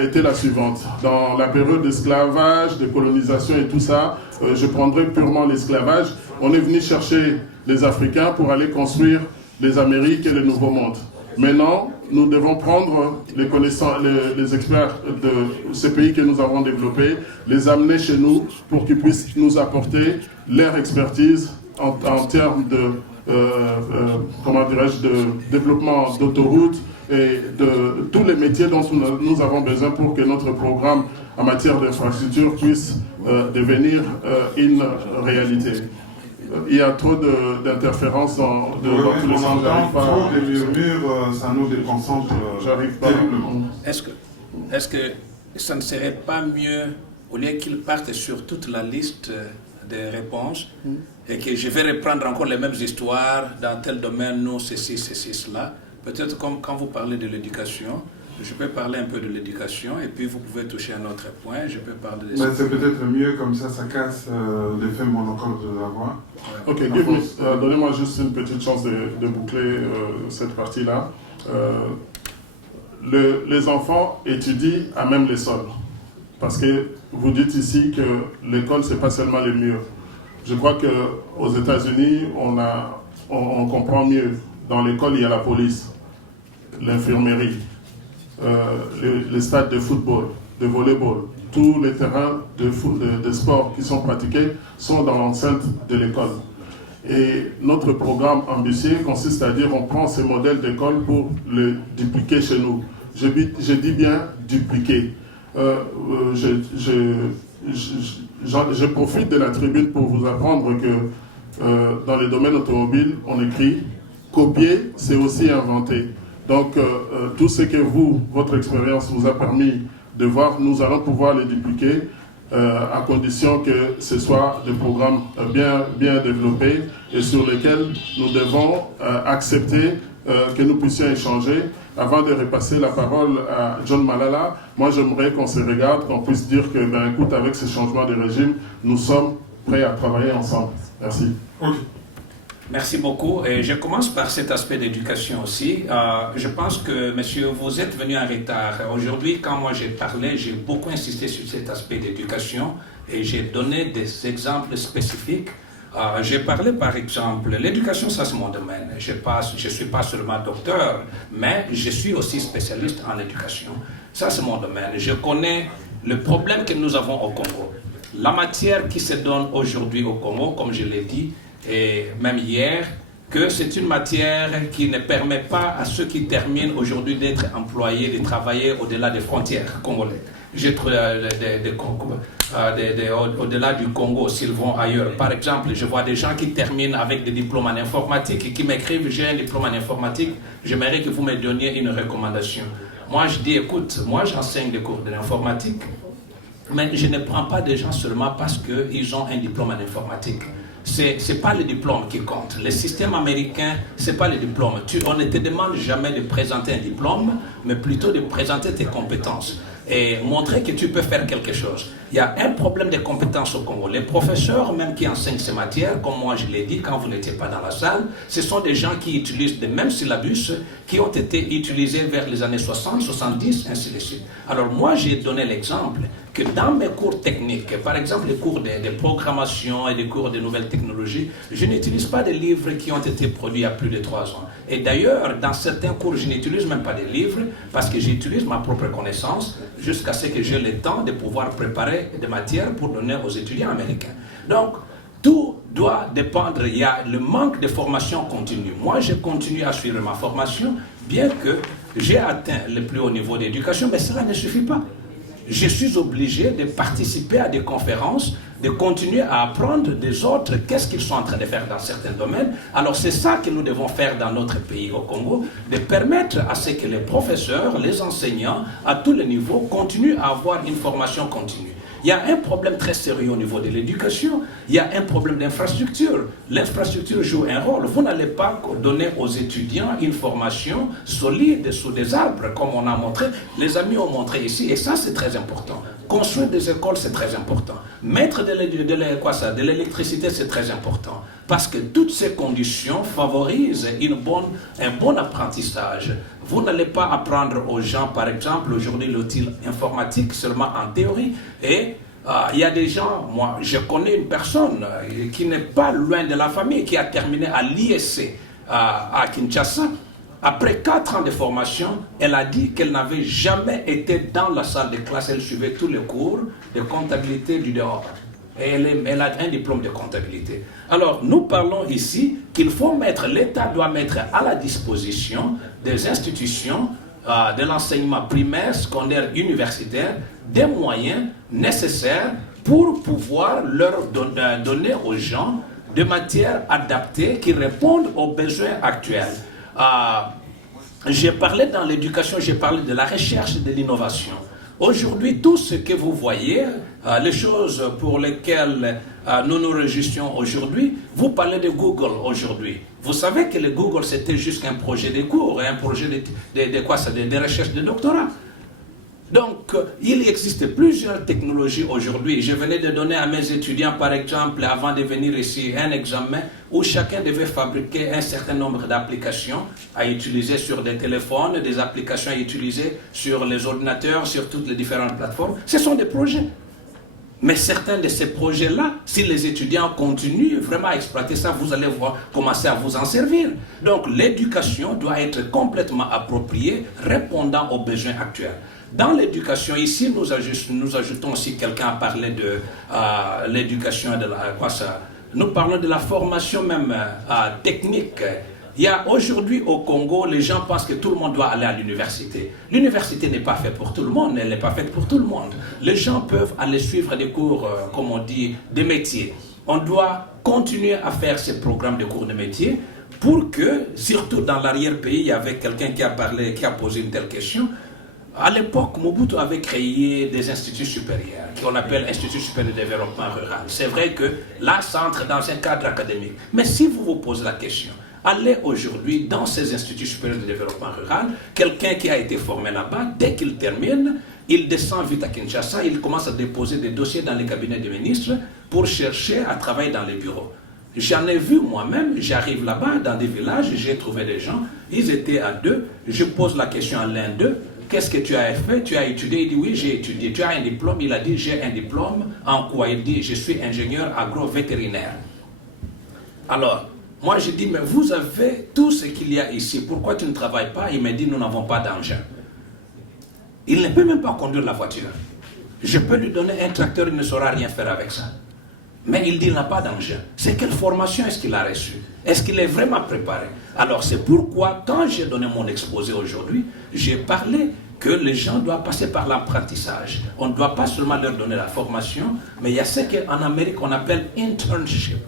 était la suivante. Dans la période d'esclavage, de colonisation et tout ça, je prendrai purement l'esclavage. On est venu chercher les Africains pour aller construire les Amériques et le Nouveau Monde. Maintenant, nous devons prendre les connaissants, les experts de ces pays que nous avons développés, les amener chez nous pour qu'ils puissent nous apporter leur expertise en termes de, comment dirais-je, de développement d'autoroutes et de tous les métiers dont nous avons besoin pour que notre programme en matière d'infrastructure puisse devenir une réalité. Il y a trop d'interférences dans tous les sens. Trop de murmures, ça nous déconcentre terriblement. Est-ce que ça ne serait pas mieux, au lieu qu'ils partent sur toute la liste des réponses, et que je vais reprendre encore les mêmes histoires dans tel domaine, nous, ceci, cela. Peut-être comme quand vous parlez de l'éducation, je peux parler un peu de l'éducation et puis vous pouvez toucher un autre point. Je peux parler de... Mais c'est peut-être mieux comme ça casse l'effet monocorde de la voix. Ok, donnez-moi juste une petite chance de boucler cette partie-là. Les enfants étudient à même les sols. Parce que vous dites ici que l'école, c'est pas seulement les murs. Je crois qu'aux États-Unis, on comprend mieux. Dans l'école, il y a la police, l'infirmerie, les stades de football, de volleyball. Tous les terrains de sport qui sont pratiqués sont dans l'enceinte de l'école. Et notre programme ambitieux consiste à dire qu'on prend ces modèles d'école pour les dupliquer chez nous. Je dis bien dupliquer. Je profite de la tribune pour vous apprendre que dans les domaines automobiles, on écrit copier, c'est aussi inventer. Donc, tout ce que votre expérience vous a permis de voir, nous allons pouvoir les dupliquer à condition que ce soit des programmes bien développés et sur lesquels nous devons accepter que nous puissions échanger. Avant de repasser la parole à John Malala, moi j'aimerais qu'on se regarde, qu'on puisse dire que, écoute, avec ces changements de régime, nous sommes prêts à travailler ensemble. Merci. Okay. Merci beaucoup. Et je commence par cet aspect d'éducation aussi. Je pense que, monsieur, vous êtes venu en retard. Aujourd'hui, quand moi j'ai parlé, j'ai beaucoup insisté sur cet aspect d'éducation et j'ai donné des exemples spécifiques. J'ai parlé par exemple, l'éducation, ça c'est mon domaine. Je ne suis pas seulement docteur, mais je suis aussi spécialiste en éducation. Ça c'est mon domaine. Je connais le problème que nous avons au Congo. La matière qui se donne aujourd'hui au Congo, comme je l'ai dit, et même hier, que c'est une matière qui ne permet pas à ceux qui terminent aujourd'hui d'être employés, de travailler au-delà des frontières congolaises. Au-delà du Congo, s'ils vont ailleurs. Par exemple, je vois des gens qui terminent avec des diplômes en informatique et qui m'écrivent « j'ai un diplôme en informatique, j'aimerais que vous me donniez une recommandation ». Moi, je dis « écoute, moi j'enseigne des cours de l'informatique, mais je ne prends pas des gens seulement parce qu'ils ont un diplôme en informatique. » C'est pas le diplôme qui compte. Le système américain, c'est pas le diplôme. On ne te demande jamais de présenter un diplôme, mais plutôt de présenter tes compétences et montrer que tu peux faire quelque chose. Il y a un problème de compétences au Congo. Les professeurs, même qui enseignent ces matières, comme moi je l'ai dit quand vous n'étiez pas dans la salle, ce sont des gens qui utilisent les mêmes syllabus qui ont été utilisés vers les années 60, 70, ainsi de suite. Alors moi j'ai donné l'exemple que dans mes cours techniques, par exemple les cours de programmation et les cours de nouvelles technologies, je n'utilise pas des livres qui ont été produits il y a plus de 3 ans. Et d'ailleurs, dans certains cours, je n'utilise même pas des livres parce que j'utilise ma propre connaissance jusqu'à ce que j'ai le temps de pouvoir préparer des matières pour donner aux étudiants américains. Donc, tout doit dépendre. Il y a le manque de formation continue. Moi, je continue à suivre ma formation, bien que j'ai atteint le plus haut niveau d'éducation, mais cela ne suffit pas. Je suis obligé de participer à des conférences, de continuer à apprendre des autres qu'est-ce qu'ils sont en train de faire dans certains domaines. Alors c'est ça que nous devons faire dans notre pays au Congo, de permettre à ce que les professeurs, les enseignants, à tous les niveaux, continuent à avoir une formation continue. Il y a un problème très sérieux au niveau de l'éducation, il y a un problème d'infrastructure. L'infrastructure joue un rôle. Vous n'allez pas donner aux étudiants une formation solide sous des arbres, comme on a montré. Les amis ont montré ici, et ça c'est très important. Construire des écoles, c'est très important. Mettre de l'électricité, c'est très important. Parce que toutes ces conditions favorisent un bon apprentissage. Vous n'allez pas apprendre aux gens, par exemple, aujourd'hui, l'outil informatique seulement en théorie. Et il y a des gens, moi, je connais une personne qui n'est pas loin de la famille, qui a terminé à l'ISC à Kinshasa. Après 4 ans de formation, elle a dit qu'elle n'avait jamais été dans la salle de classe. Elle suivait tous les cours de comptabilité du dehors. Et elle a un diplôme de comptabilité. Alors, nous parlons ici qu'il faut l'État doit mettre à la disposition des institutions de l'enseignement primaire, secondaire, universitaire, des moyens nécessaires pour pouvoir leur donner aux gens des matières adaptées qui répondent aux besoins actuels. J'ai parlé dans l'éducation, j'ai parlé de la recherche et de l'innovation. Aujourd'hui, tout ce que vous voyez, les choses pour lesquelles nous nous réjouissons aujourd'hui, vous parlez de Google aujourd'hui. Vous savez que le Google, c'était juste un projet de cours, un projet de recherche de doctorat. Donc, il existe plusieurs technologies aujourd'hui. Je venais de donner à mes étudiants, par exemple, avant de venir ici, un examen où chacun devait fabriquer un certain nombre d'applications à utiliser sur des téléphones, des applications à utiliser sur les ordinateurs, sur toutes les différentes plateformes. Ce sont des projets. Mais certains de ces projets-là, si les étudiants continuent vraiment à exploiter ça, vous allez commencer à vous en servir. Donc, l'éducation doit être complètement appropriée, répondant aux besoins actuels. Dans l'éducation, ici, nous ajoutons aussi, quelqu'un a parlé de l'éducation, nous parlons de la formation même technique. Il y a aujourd'hui au Congo, les gens pensent que tout le monde doit aller à l'université. L'université n'est pas faite pour tout le monde, elle n'est pas faite pour tout le monde. Les gens peuvent aller suivre des cours, comme on dit, des métiers. On doit continuer à faire ces programmes de cours de métiers pour que, surtout dans l'arrière-pays, il y avait quelqu'un qui a posé une telle question. À l'époque, Mobutu avait créé des instituts supérieurs, qu'on appelle Institut supérieur de développement rural. C'est vrai que là, ça entre dans un cadre académique. Mais si vous vous posez la question, allez aujourd'hui dans ces instituts supérieurs de développement rural, quelqu'un qui a été formé là-bas, dès qu'il termine, il descend vite à Kinshasa, il commence à déposer des dossiers dans les cabinets des ministres pour chercher à travailler dans les bureaux. J'en ai vu moi-même, j'arrive là-bas dans des villages, j'ai trouvé des gens, ils étaient à 2, je pose la question à l'un d'eux, qu'est-ce que tu as fait? Tu as étudié? Il dit oui, j'ai étudié. Tu as un diplôme? Il a dit j'ai un diplôme. En quoi? Il dit je suis ingénieur agro-vétérinaire. Alors, moi je dis mais vous avez tout ce qu'il y a ici. Pourquoi tu ne travailles pas? Il m'a dit nous n'avons pas d'engin. Il ne peut même pas conduire la voiture. Je peux lui donner un tracteur, il ne saura rien faire avec ça. Mais il dit qu'il n'a pas d'engin. C'est quelle formation est-ce qu'il a reçue? Est-ce qu'il est vraiment préparé? Alors c'est pourquoi, quand j'ai donné mon exposé aujourd'hui, j'ai parlé que les gens doivent passer par l'apprentissage. On ne doit pas seulement leur donner la formation, mais il y a ce qu'en Amérique on appelle internship.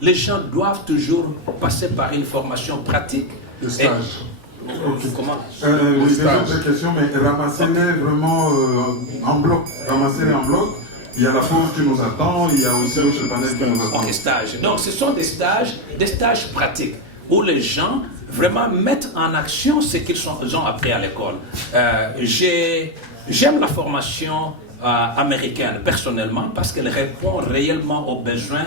Les gens doivent toujours passer par une formation pratique. Le stage. Comment J'ai d'autres questions, mais ramassez-les vraiment en bloc. Ramassez-les en bloc. Il y a la pause qui nous attend, il y a aussi l'autre panel qui nous attend. Ok, stage. Donc ce sont des stages pratiques où les gens vraiment mettent en action ce qu'ils ont appris à l'école. J'aime la formation américaine personnellement parce qu'elle répond réellement aux besoins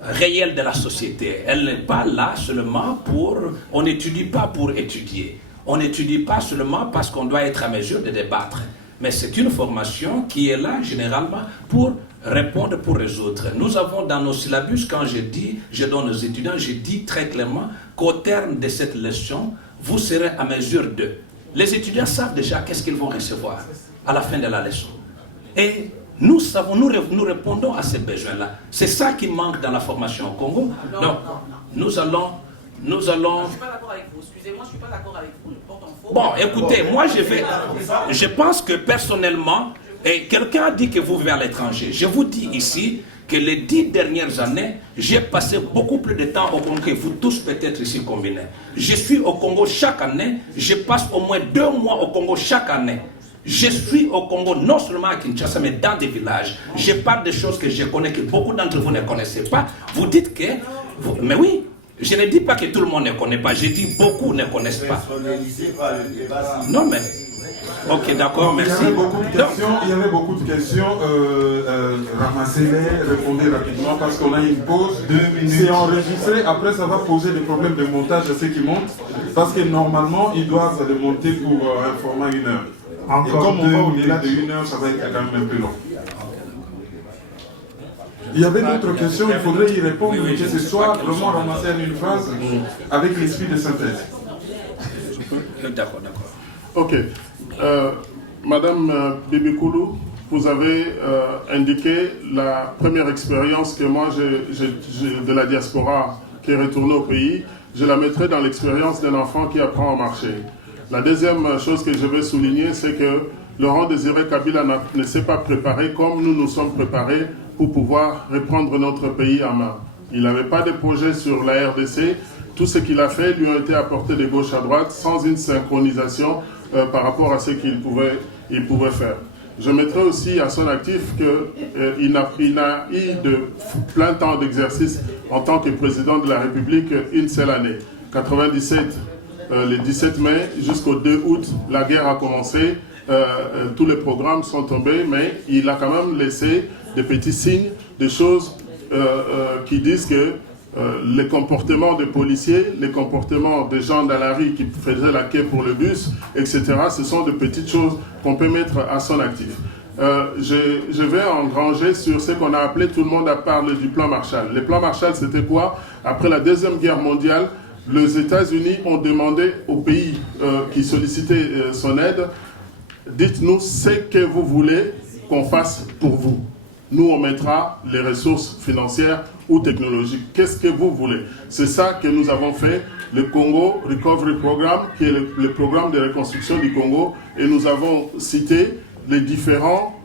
réels de la société. Elle n'est pas là seulement on n'étudie pas pour étudier. On n'étudie pas seulement parce qu'on doit être à mesure de débattre. Mais c'est une formation qui est là généralement pour répondre, pour résoudre. Nous avons dans nos syllabus, quand je donne aux étudiants, je dis très clairement qu'au terme de cette leçon, vous serez à mesure de. Les étudiants savent déjà qu'est-ce qu'ils vont recevoir à la fin de la leçon. Et nous savons, nous répondons à ces besoins-là. C'est ça qui manque dans la formation au Congo. Donc, nous allons nous allons... Je ne suis pas d'accord avec vous, excusez-moi, je ne suis pas d'accord avec vous, je porte en faux. Bon, écoutez, moi je pense que personnellement, et quelqu'un a dit que vous vivez à l'étranger. Je vous dis ici que les 10 dernières années, j'ai passé beaucoup plus de temps au Congo que vous tous peut-être ici combinés. Je suis au Congo chaque année, je passe au moins 2 mois au Congo chaque année. Je suis au Congo non seulement à Kinshasa, mais dans des villages. Je parle de choses que je connais, que beaucoup d'entre vous ne connaissez pas. Vous dites que... mais oui, je ne dis pas que tout le monde ne connaît pas, je dis beaucoup ne connaissent pas. Non mais... Ok, d'accord, merci. Il y avait beaucoup de questions. Ramassez-les, répondez rapidement parce qu'on a une pause. 2 minutes. C'est enregistré. Après, ça va poser des problèmes de montage à ceux qui montent. Parce que normalement, ils doivent le monter pour un format 1 heure. Et comme on va au-delà de 1 heure, ça va être quand même un peu long. Il y avait d'autres questions, il faudrait y répondre, mais que ce soit vraiment ramassé en une phrase avec l'esprit de synthèse. D'accord. Ok. Madame Bibikoulou, vous avez indiqué la première expérience que moi j'ai de la diaspora qui est retournée au pays. Je la mettrai dans l'expérience d'un enfant qui apprend à marcher. La deuxième chose que je vais souligner, c'est que Laurent Désiré Kabila ne s'est pas préparé comme nous nous sommes préparés pour pouvoir reprendre notre pays en main. Il n'avait pas de projet sur la RDC. Tout ce qu'il a fait lui a été apporté de gauche à droite sans une synchronisation par rapport à ce qu'il pouvait faire. Je mettrai aussi à son actif qu'il n'a eu de plein temps d'exercice en tant que président de la République une seule année. 97, le 17 mai jusqu'au 2 août, la guerre a commencé. Tous les programmes sont tombés, mais il a quand même laissé des petits signes, des choses qui disent que les comportements des policiers, les comportements des gens dans la rue qui faisaient la queue pour le bus, etc., ce sont de petites choses qu'on peut mettre à son actif. Je vais engranger sur ce qu'on a appelé, tout le monde a parlé du plan Marshall. Le plan Marshall, c'était quoi? Après la Deuxième Guerre mondiale, les États-Unis ont demandé aux pays qui sollicitaient son aide, dites-nous ce que vous voulez qu'on fasse pour vous. Nous, on mettra les ressources financières ou technologiques. Qu'est-ce que vous voulez? C'est ça que nous avons fait, le Congo Recovery Program, qui est le programme de reconstruction du Congo, et nous avons cité les différents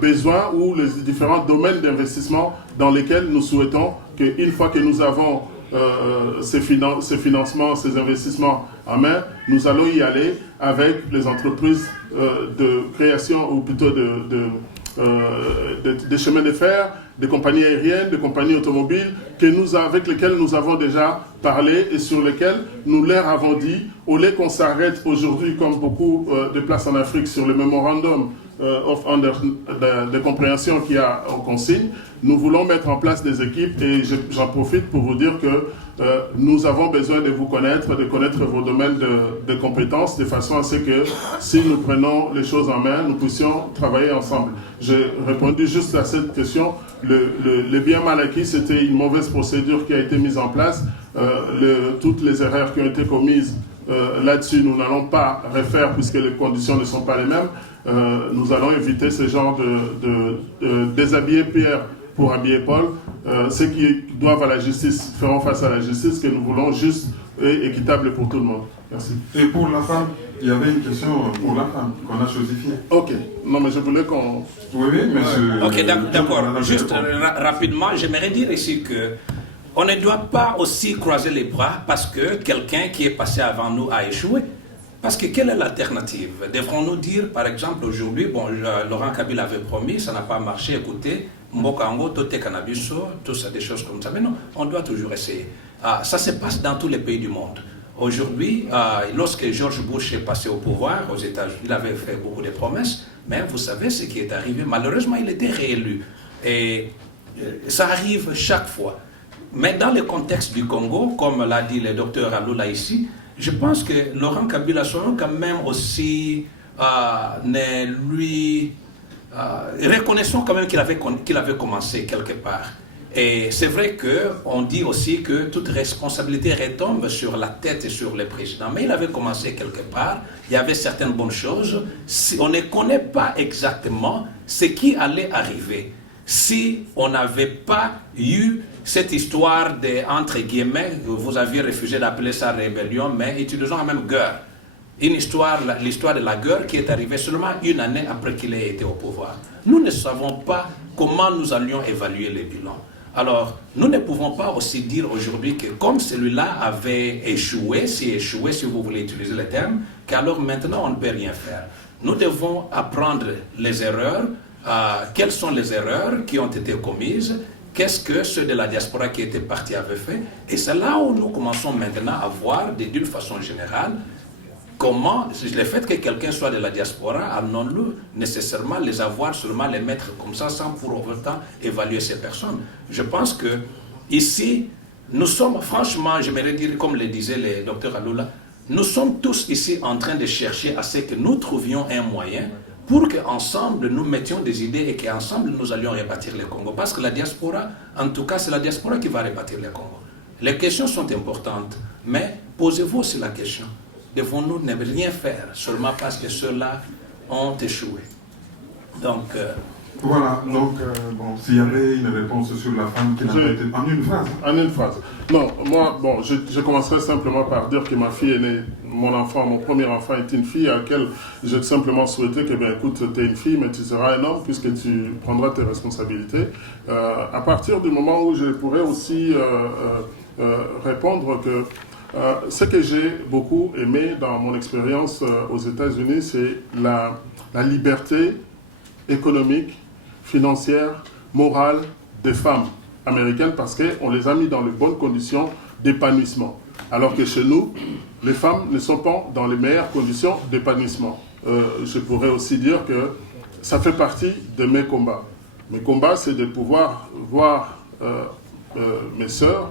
besoins ou les différents domaines d'investissement dans lesquels nous souhaitons qu'une fois que nous avons ces financements, ces investissements en main, nous allons y aller avec les entreprises de création, ou plutôt des chemins de fer, des compagnies aériennes, des compagnies automobiles avec lesquelles nous avons déjà parlé et sur lesquelles nous leur avons dit, au lieu qu'on s'arrête aujourd'hui, comme beaucoup de places en Afrique, sur le memorandum de compréhension qu'il y a en consigne, nous voulons mettre en place des équipes et j'en profite pour vous dire que nous avons besoin de vous connaître, de connaître vos domaines de compétences, de façon à ce que si nous prenons les choses en main, nous puissions travailler ensemble. J'ai répondu juste à cette question. Le bien mal acquis, c'était une mauvaise procédure qui a été mise en place. Toutes les erreurs qui ont été commises là-dessus, nous n'allons pas refaire puisque les conditions ne sont pas les mêmes. Nous allons éviter ce genre de déshabiller Pierre pour habiller Paul. Ceux qui doivent à la justice feront face à la justice, que nous voulons juste et équitable pour tout le monde. Merci. Et pour la femme, il y avait une question pour la femme qu'on a chosifiée. Ok. Non, mais je voulais qu'on... Oui, monsieur... Ok, d'accord. Juste rapidement, j'aimerais dire ici que on ne doit pas aussi croiser les bras parce que quelqu'un qui est passé avant nous a échoué. Parce que quelle est l'alternative? Devrons-nous dire, par exemple, aujourd'hui, bon, Laurent Kabila avait promis, ça n'a pas marché, écoutez, Mbokango, Tote Cannabiso, tout ça, des choses comme ça. Mais non, on doit toujours essayer. Ça se passe dans tous les pays du monde. Aujourd'hui, lorsque George Bush est passé au pouvoir aux États-Unis, il avait fait beaucoup de promesses, mais vous savez ce qui est arrivé. Malheureusement, il était réélu. Et ça arrive chaque fois. Mais dans le contexte du Congo, comme l'a dit le docteur Alula ici, je pense que Laurent Kabila soit quand même aussi reconnaissons quand même qu'il avait commencé quelque part. Et c'est vrai qu'on dit aussi que toute responsabilité retombe sur la tête et sur le président. Mais il avait commencé quelque part, il y avait certaines bonnes choses. On ne connaît pas exactement ce qui allait arriver si on n'avait pas eu cette histoire de, entre guillemets, vous aviez refusé d'appeler ça rébellion, mais utilisons la même guerre. Une histoire, l'histoire de la guerre qui est arrivée seulement une année après qu'il ait été au pouvoir. Nous ne savons pas comment nous allions évaluer les bilans. Alors, nous ne pouvons pas aussi dire aujourd'hui que comme celui-là avait échoué, si vous voulez utiliser le terme, qu'alors maintenant on ne peut rien faire. Nous devons apprendre les erreurs, quelles sont les erreurs qui ont été commises, qu'est-ce que ceux de la diaspora qui étaient partis avaient fait. Et c'est là où nous commençons maintenant à voir, d'une façon générale, comment, le fait que quelqu'un soit de la diaspora, allons-nous nécessairement les avoir, seulement les mettre comme ça, sans pour autant évaluer ces personnes. Je pense que ici, nous sommes, franchement, j'aimerais dire, comme le disait le docteur Alula, nous sommes tous ici en train de chercher à ce que nous trouvions un moyen pour qu'ensemble nous mettions des idées et qu'ensemble nous allions rebâtir le Congo. Parce que la diaspora, en tout cas, c'est la diaspora qui va rebâtir le Congo. Les questions sont importantes, mais posez-vous aussi la question. Devons-nous ne rien faire seulement parce que ceux-là ont échoué? Donc, voilà, donc, bon, s'il y avait une réponse sur la femme qui n'a pas été... En une phrase. En une phrase. Non, moi, bon, je commencerai simplement par dire que ma fille est née, mon premier enfant est une fille à laquelle j'ai simplement souhaité que, ben, écoute, tu es une fille, mais tu seras un homme puisque tu prendras tes responsabilités. À partir du moment où je pourrais aussi répondre que ce que j'ai beaucoup aimé dans mon expérience aux États-Unis, c'est la liberté économique, financière, morale des femmes américaines parce qu'on les a mis dans les bonnes conditions d'épanouissement. Alors que chez nous, les femmes ne sont pas dans les meilleures conditions d'épanouissement. Je pourrais aussi dire que ça fait partie de mes combats. Mes combats, c'est de pouvoir voir mes sœurs,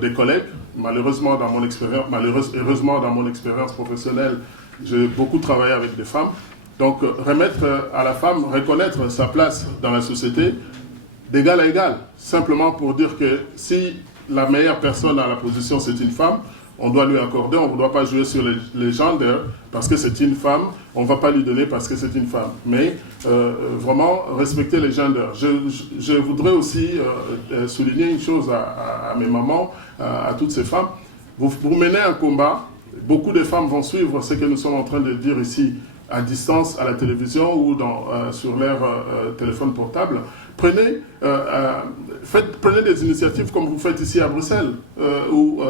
des collègues. Malheureusement, dans mon expérience professionnelle, j'ai beaucoup travaillé avec des femmes. Donc, remettre à la femme, reconnaître sa place dans la société d'égal à égal. Simplement pour dire que si la meilleure personne à la position, c'est une femme, on doit lui accorder, on ne doit pas jouer sur les genders parce que c'est une femme, on ne va pas lui donner parce que c'est une femme. Mais vraiment respecter les genders. Je voudrais aussi souligner une chose à mes mamans, à toutes ces femmes. Vous menez un combat, beaucoup de femmes vont suivre ce que nous sommes en train de dire ici à distance, à la télévision ou sur leur téléphone portable. Prenez des initiatives comme vous faites ici à Bruxelles ou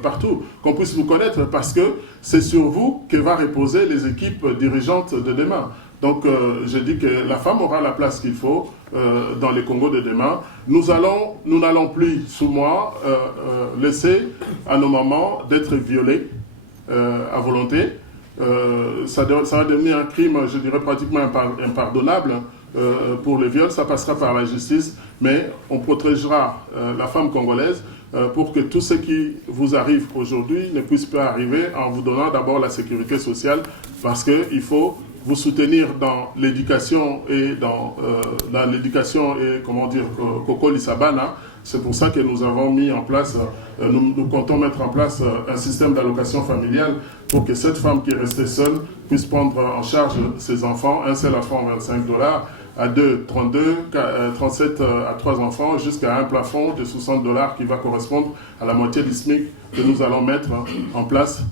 partout, qu'on puisse vous connaître parce que c'est sur vous que va reposer les équipes dirigeantes de demain. Donc je dis que la femme aura la place qu'il faut dans les Congos de demain. Nous n'allons plus, sous moi, laisser à nos mamans d'être violées à volonté. Ça va devenir un crime, je dirais, pratiquement impardonnable pour les viols. Ça passera par la justice, mais on protégera la femme congolaise pour que tout ce qui vous arrive aujourd'hui ne puisse pas arriver en vous donnant d'abord la sécurité sociale, parce qu'il faut vous soutenir dans l'éducation et comment dire, Koko Lissabana. C'est pour ça que nous avons mis en place, nous comptons mettre en place un système d'allocation familiale pour que cette femme qui est restée seule puisse prendre en charge ses enfants, un seul enfant $25, à 2, 32, 37 à 3 enfants, jusqu'à un plafond de $60 qui va correspondre à la moitié du SMIC que nous allons mettre en place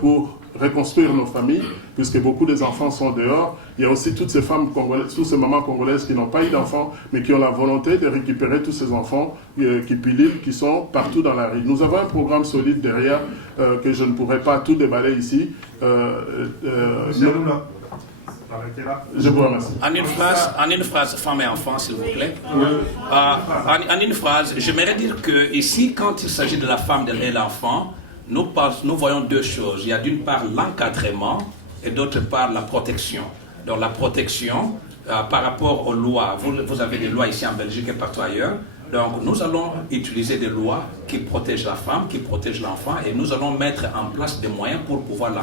pour reconstruire nos familles, puisque beaucoup des enfants sont dehors. Il y a aussi toutes ces femmes congolaises, toutes ces mamans congolaises qui n'ont pas eu d'enfants, mais qui ont la volonté de récupérer tous ces enfants qui pilulent, qui sont partout dans la rue. Nous avons un programme solide derrière que je ne pourrais pas tout déballer ici. Je vous remercie. En une phrase, femme et enfant, s'il vous plaît. En une phrase, j'aimerais dire que ici, quand il s'agit de la femme et l'enfant, nous voyons deux choses. Il y a d'une part l'encadrement et d'autre part la protection. Donc la protection par rapport aux lois. Vous avez des lois ici en Belgique et partout ailleurs. Donc nous allons utiliser des lois qui protègent la femme, qui protègent l'enfant, et nous allons mettre en place des moyens pour pouvoir les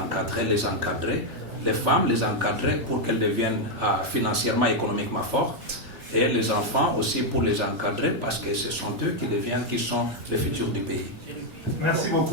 encadrer, les femmes, les encadrer pour qu'elles deviennent financièrement, économiquement fortes, et les enfants aussi pour les encadrer parce que ce sont eux qui sont le futur du pays. Merci beaucoup.